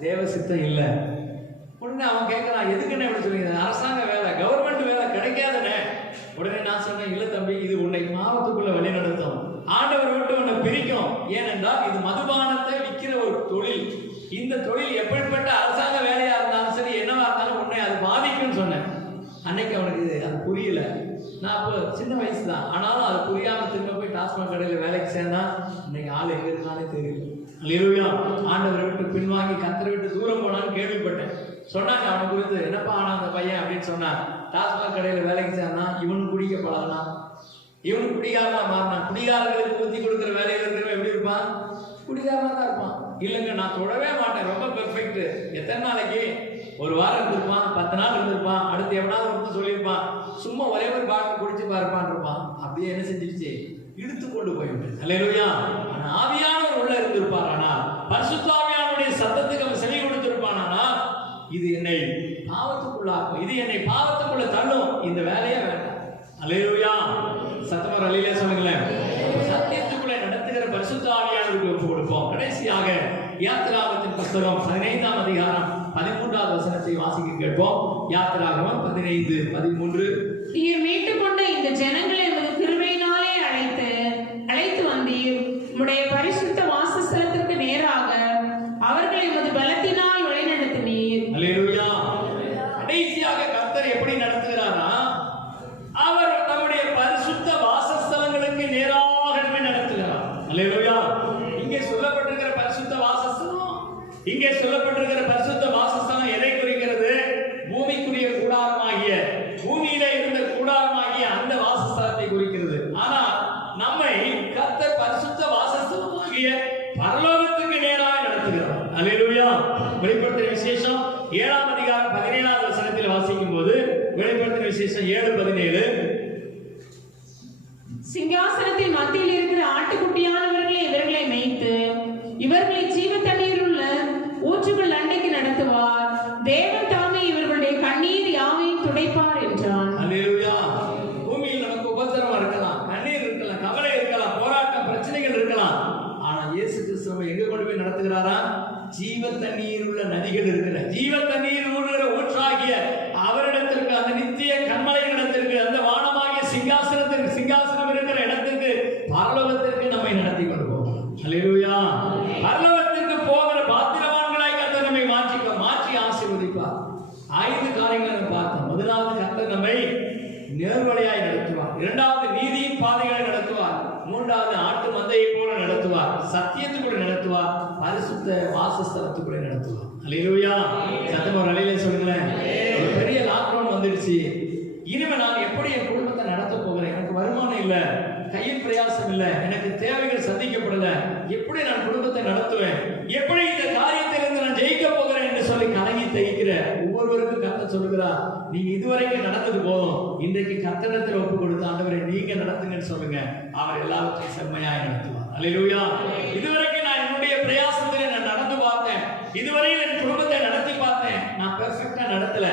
தேவ சித்தம் இல்லை. உடனே அவன் கேட்கறான், எதுக்குன்னு எப்படி சொல்லுங்க? அரசாங்க வேலை, கவர்மெண்ட் வேலை கிடைக்காதுன்னு. உடனே நான் சொன்னேன், இல்லை தம்பி, இது உன்னை பாவத்துக்குள்ள வழி நடத்தும், ஆண்டவர் விட்டு உன்னை பிரிக்கும். ஏனென்றால் இது மதுபானத்தை விற்கிற ஒரு தொழில். இந்த தொழில் எப்படிப்பட்ட அரசாங்க வேலையா இருந்தாலும் சரி, என்னவா இருந்தாலும் உன்னை அது பாதிக்கும்னு சொன்னேன். அன்னைக்கு அவனுக்கு அது புரியல. நான் அப்போ சின்ன வயசு தான், ஆனாலும் அது புரியாம திரும்ப போய் டாஸ்மாக் கடையில் வேலைக்கு சேர்ந்தா இன்னைக்கு ஆள் எங்க இருக்கானே தெரியல. அல்லேலூயா. ஆண்டவரை விட்டு பின்வாங்கி கத்தரை விட்டு தூரம் போனான்னு கேள்விப்பட்டேன். சொன்னாங்க அவனை குறித்து, என்னப்பா ஆனா அந்த பையன் அப்படின்னு சொன்னான். டாஸ்மாக் கடையில் வேலைக்கு சேர்ந்தான், இவனு குடிக்க பழகலாம், இவனு குடிகாரனா மாறினான். குடிகாரர்களுக்கு ஊத்தி கொடுக்குற வேலையில் இருக்கிறவன் எப்படி இருப்பான்? குடிகாரனா தான் இருப்பான். இல்லைங்க, நான் தொடவே மாட்டேன், ரொம்ப பெர்ஃபெக்ட். எத்தனை நாளைக்கு? ஒரு வாரம் இருந்திருப்பான், 10 நாள் இருந்திருப்பான். அடுத்து எவனாவது ஒருத்தர் சொல்லியிருப்பான், சும்மா ஒரே ஒரு பாட்டில் குடிச்சு பாருப்பான் இருப்பான். அப்படியே என்ன செஞ்சிருச்சு? இழுத்து கொண்டு போய்விட்டு. அல்லேலூயா. ஆனா ஆவியானவர் உள்ள இருந்திருப்பார். ஆனால் பரிசுத்த ஆவியானவருடைய சத்தத்துக்கு அவன் செவி கொடுத்திருப்பான். ஆனால் இது என்னை பாவத்துக்குள்ளாக்கும், இது என்னை பாவத்துக்குள்ள தள்ளும், இந்த வேலையே வேண்டாம். அல்லேலூயா. சத்தமர் அல்லேலூயா சொல்லுங்களேன். சத்தியத்துக்குள்ளே நடத்துகிற பரிசுத்த ஆவியானவருக்கு ஒப்பு கொடுப்போம். கடைசியாக யாத்திராகமத்தின் புத்தகம் 15ஆம் அதிகாரம் 13வது வசனத்தை வாசிக்க கேட்போம். யாத்திராகமம் 15:13. நீர் மீட்டுக் கொண்ட இந்த ஜனங்களை உமது கிருபையினாலே அழைத்து வந்தீர். உம்முடைய பரிசுத்த வாசஸ்தலத்திற்கு நேராக அவர்களை உமது பலத்தினால் வழிநடத்தினீர். அல்லேலூயா. கடைசியாக கர்த்தர் எப்படி நடத்துகிறாரா? அவர் நம்முடைய பரிசுத்த வாசஸ்தலங்களுக்கு நேராக நடத்துகிறார். அல்லேலூயா. இங்கே சொல்லப்பட்டிருக்கிற பரிசுத்த வாசஸ்தலம், இங்கே சொல்லப்பட்டிருக்கிற பரிசுத்த வாசஸ்தலம் எதை குறிக்கிறது? பூமிக்குரிய கூடாரமாகிய, பூமியிலே இருந்த கூடாரமாகிய அந்த வாசஸ்தலத்தை குறிக்கிறது. ஆனால் நம்மை கர்த்தர் பரிசுத்த வாசஸ்தலமாகிய பரலோகத்துக்கு நேராக நடத்துகிறார். அல்லேலூயா. வெளிப்படுத்தின விசேஷம் 7ஆம் அதிகாரம் 17வது வசனத்தில் வாசிக்கும் போது, வெளிப்படுத்தின விசேஷம் 7:17, சிங்காசனத்தின் மத்தியில் இருக்கிற ஆட்டுக்குட்டியானவர்களே இவர்களை மேய்த்து இவர்களை ஜீவ தண்ணீர் உள்ள ஊற்றுகள் அண்டைக்கு நடத்துவார். தேவன் தாமே இவர்களுடைய கண்ணீர் யாவையும் துடைப்பார் என்றான். அல்லேலூயா. பூமியில் நமக்கு உபத்திரவம் இருக்கலாம், கண்ணீர் இருக்கலாம், கவலை இருக்கலாம், போராட்டம், பிரச்சனைகள் இருக்கலாம். ஆனா இயேசு கிறிஸ்துவை எங்க கொண்டு போய் நடத்துகிறாரா? ஜீவ தண்ணீர் உள்ள நதிகள் இருக்கிற, ஜீவ தண்ணீர் ஊறுகிற ஊற்றாகிய அவரிடத்திற்கு, அந்த நித்திய கண்மலையிடத்திற்கு, அந்த வானமாகிய சிங்காசனத்திற்கு, சிங்காசனம் இருக்கிற இடத்திற்கு, பரலோகத்திற்கு நம்மை நடத்தி கொண்டு போகலாம். அல்லேலூயா. பரலோகத்திற்கு போகிற பாத்திரவான்களாய் கர்த்தர் நம்மை மாற்றி ஆசீர்வதிப்பார். 5 காரியங்களை நம்ம பார்த்தோம். முதலாவது, கர்த்தர் நம்மை நேர்வழியாய் நடத்துவார். 2வது, நீதியின் பாதைகளை நடத்துவார். 3வது, ஆட்டு மந்தையை போல நடத்துவார். சத்தியத்துக்குள்ள நடத்துவார். பரிசுத்த வாசஸ்தலத்துக்குள்ள நடத்துவார். அல்லேலூயா. சத்தமா ஒரு அல்லேலூயா சொல்லுங்களேன். ஒரு பெரிய லாக்டவுன் வந்துடுச்சு. இனிமே நான் எப்படி என் குடும்பத்தை நடத்த போகிறேன்? எனக்கு வருமானம் இல்லை, கையில் பிரயாசம் இல்லை, எனக்கு தேவைகள் சந்திக்கப்படல, எப்படி நான் குடும்பத்தை நடத்துவேன்? எப்படி இந்த காரியத்திலிருந்து நான் ஜெயிக்க போகிறேன் என்று சொல்லி கலங்கி தைக்கிற ஒவ்வொருவருக்கும் கர்த்தர் சொல்லுகிறார், நீங்க இதுவரைக்கும் நடந்தது போதும், இன்றைக்கு கர்த்தரிடத்தில் ஒப்பு கொடுத்து ஆண்டவரை நீங்க நடத்துங்கன்னு சொல்லுங்க. அவர் எல்லாவற்றையும் செம்மையாய் நடத்துவார். அல்லேலூயா. இதுவரைக்கும் நான் என்னுடைய பிரயாசத்தில் நான் நடந்து பார்த்தேன், இதுவரையில் என் குடும்பத்தை நடத்தி பார்த்தேன், நான் பெர்ஃபெக்ட்டா நடத்தல.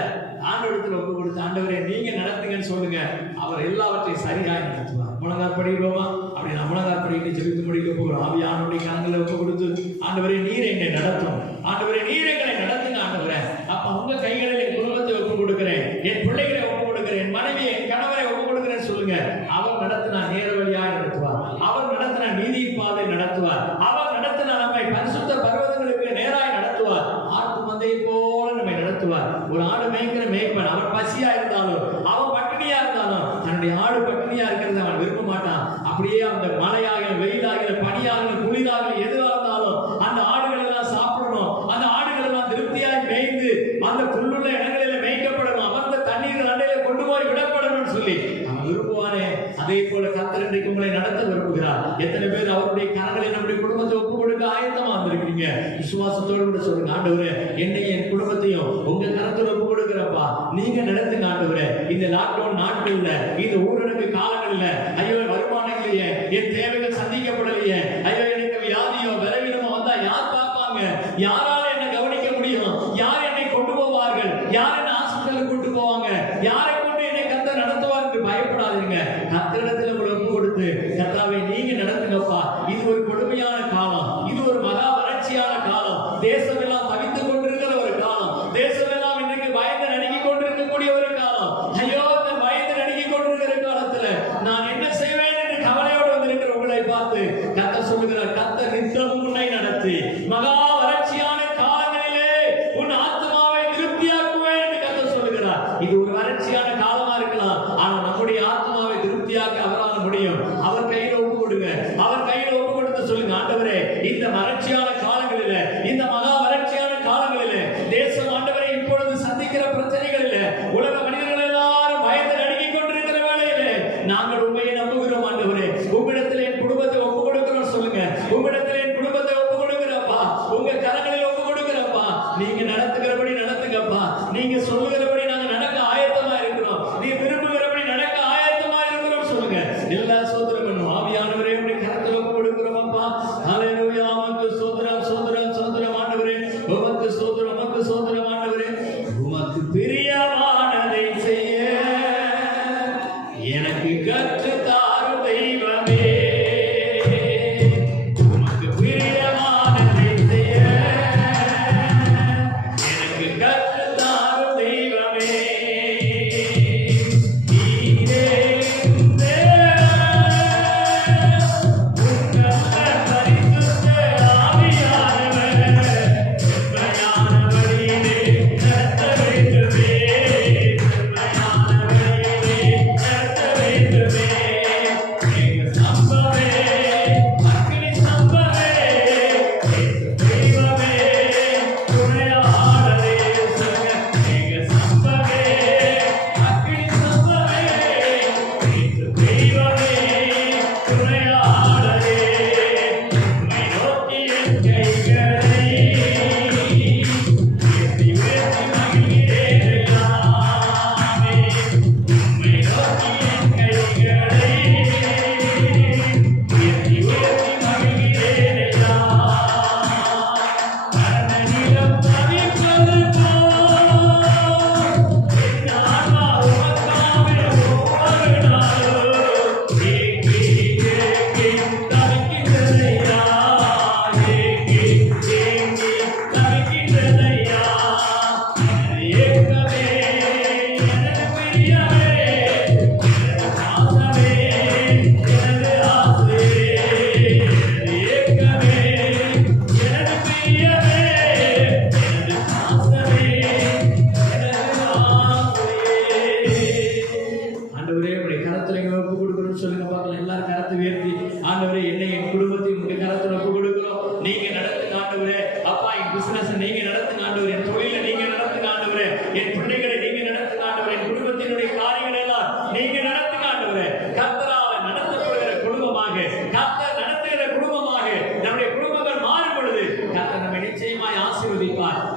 ஆண்டவரிடத்தில் ஒப்பு கொடுத்து ஆண்டவரே நீங்க நடத்துங்கன்னு சொல்லுங்க. அவர் எல்லாவற்றையும் சரியாய் நடத்துவார். முழங்கால் படிக்கிறோமா? அப்படி நான் முழங்கால் படிக்கிட்டு ஜெபித்து முடிக்க போகிறோம். ஆவியானவருடைய கரங்களை ஒப்பு கொடுத்து ஆண்டவரே நீர் என்னை நடத்தும், ஆண்டவரே நீர் எங்களை நடத்துங்க ஆண்டவரே. அப்ப உங்க கைகளில் என் குடும்பத்தை ஒப்பு கொடுக்கிறேன், என் பிள்ளைகளை ஒப்பு கொடுக்கிறேன், என் மனைவி என் கணவரை ஒப்பு கொடுக்கிறேன் சொல்லுங்க. அவர் நடத்தினா நேர வழியாய் நடத்துவார், அவர் நடத்தினா நீதியின் பாதை நடத்துவார், அவர் நடத்தினா நம்மை பரிசுத்த பர்வதங்களுக்கு நேராய் நடத்துவார், ஆட்டு மந்தையை போல நம்மை நடத்துவார். ஒரு ஆடு மேய்க்கிற மேய்ப்பன் அவன் பசியா இருந்தாலும் அவன் பட்டினியா இருந்தாலும் தன்னுடைய ஆடு பட்டினியா இருக்கிறத அவன் விரும்ப மாட்டான். அப்படியே அந்த மழையாக வெயிலாக பனியாக குளிராக எதுவாக இருந்தாலும் அந்த ஆடுகள் எல்லாம் சாப்பிடணும், அந்த ஆடுகள் எல்லாம் திருப்தியாய் மேய்ந்து அந்த புல்லுள்ள இடங்களில மேய்க்கப்படணும், அமர்ந்த தண்ணீர் அண்டையில கொண்டு போய் விடப்படணும்னு சொல்லி அவன் விரும்புவானே. அதே போல கர்த்தர் இன்றைக்கு உங்களை நடத்த விரும்புகிறார். எத்தனை பேர் அவருடைய கரங்களை நம்முடைய குடும்பத்தை ஒப்பு கொடுக்க ஆயத்தமா வந்திருக்கீங்க? விசுவாசத்தோடு கூட சொல்லுங்க, ஆண்டவரே என்னை என் குடும்பத்தையும் உங்க கரத்துல ஒப்பு கொடுக்கிறப்பா, நீங்க நடத்துங்க ஆண்டவரே. இந்த லாக்டவுன் நாட்கள்ல, இந்த ஊரடங்கு காலங்கள்ல ஐயோ வருமானம் இல்லையே, என் தேவைகள் சந்திக்கப்படலையே, ஐயோ எனக்கு வியாதியோ பலவீனமோ வந்தா யார் பார்ப்பாங்க, யாரால என்ன கவனிக்க முடியும், யார் என்னை கொண்டு போவார்கள், யார் என்ன ஹாஸ்பிட்டலுக்கு கொண்டு போவாங்க, யாரை கொண்டு என்னை கர்த்தர் நடத்துவார் என்று பயப்படாதீங்க. கர்த்தரிடத்தில் உங்களை ஒப்பு கொடுத்து கர்த்தாவே நீங்க நடத்துங்கப்பா. இது ஒரு கொடுமையான காலம், இது ஒரு மகா வறட்சியான காலம், தேசம் எல்லாம் தவித்துக் கொண்டிருக்கிற ஒரு காலம், தேசம் எல்லாம் இன்றைக்கு பயந்து நடுங்கிக் கொண்டிருக்கக்கூடிய ஒரு காலம். ஐயோ இந்த பயந்து நடுங்கிக் கொண்டிருக்கிற காலத்துல நான் என்ன செய்வேன் என்று கவலையோடு வந்திருக்கிற உங்களை பார்த்து கர்த்தர் சொல்லுகிறார், கர்த்தர் நித்தமும் உன்னை நடத்தி மகா வறட்சியான காலங்களிலே உன் ஆத்மாவை திருப்தியாக்குவேன் என்று கர்த்தர் சொல்லுகிறார். இது ஒரு வறட்சியான காலமா இருக்கலாம், ஆனா நம்முடைய ஆத்மாவை திருப்தியாக்க அவரால் முடியும். அவர் கையில ஒப்பு கொடுங்க, அவர் கையில ஒப்பு கொடுத்து சொல்லுங்க, ஆண்டவரே இந்த வறட்சியான காலங்களில, இந்த மகா வறட்சியான காலங்களில தேசம் ஆண்டவரை இப்பொழுது சந்திக்கிற பிரச்சனைகளில உலக மனிதர்கள் எல்லாரும் பயந்து நடுங்கிக் கொண்டிருக்கிற வேளையில நாங்கள் உண்மையை நம்புகிறோம் ஆண்டவரே. உங்களிடத்தில் என் குடும்பத்தை ஒப்பு கொடுக்கிறோம் சொல்லுங்க, உங்களிடத்தில் என் குடும்பத்தை ஒப்பு கொடுக்கிறப்பா, உங்க கரங்களில் ஒப்பு கொடுக்கிறப்பா, நீங்க நடத்துகிறபடி நடத்துங்கப்பா, நீங்க சொல்லுகிறபடி நாங்க நடக்க ஆயத்தமா இருக்கிறோம், நீ விரும்புகிறபடி நடக்க ஆயத்தமா இருக்கிறோம் சொல்லுங்க. எல்லா சோதரம் பண்ணும் ஆவியானவரே உடைய கரத்தில் ஒப்பு கொடுக்கிறோம் அப்பா. ஹல்லேலூயா. உமக்கு ஸ்தோத்திரம், ஸ்தோத்திரம், ஸ்தோத்திரம் ஆண்டவரே. உமக்கு ஸ்தோத்திரம், உமக்கு ஸ்தோத்திரம் ஆண்டவரே. உமக்கு பிரியமானதை செய்ய எனக்கு கற்று தாரும் தெய்வமே. உமக்கு பிரியமானதை செய்ய எனக்கு கற்று தாரும் தெய்வமே. நீரே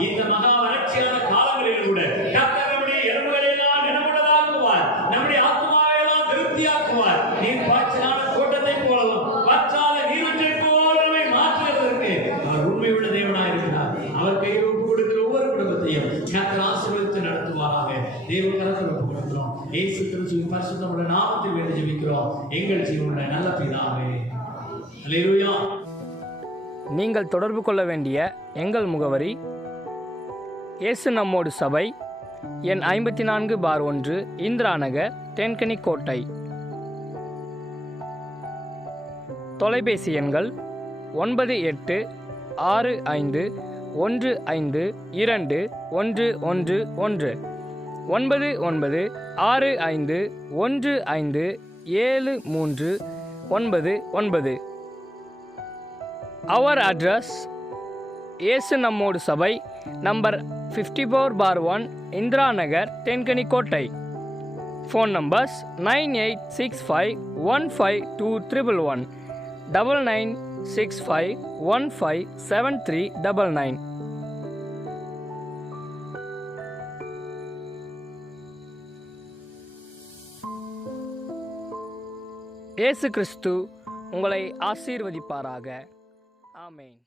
இந்த மகா வறட்சியான நல்ல பிதாவே. அல்லேலூயா. நீங்கள் தொடர்பு கொள்ள வேண்டிய எங்கள் முகவரி: இயேசு நம்மோடு சபை, எண் 54/1, இந்திரா நகர், தென்கனிக்கோட்டை. தொலைபேசி எண்கள் 9865152111, 9965157399. Our address: இயேசு நம்மோடு சபை, number 54/1, Indira Nagar, Thenkanikottai. Phone numbers 9865152311, 9965157399. இயேசு கிறிஸ்து உங்களை ஆசீர்வதிப்பாராக. ஆமென்.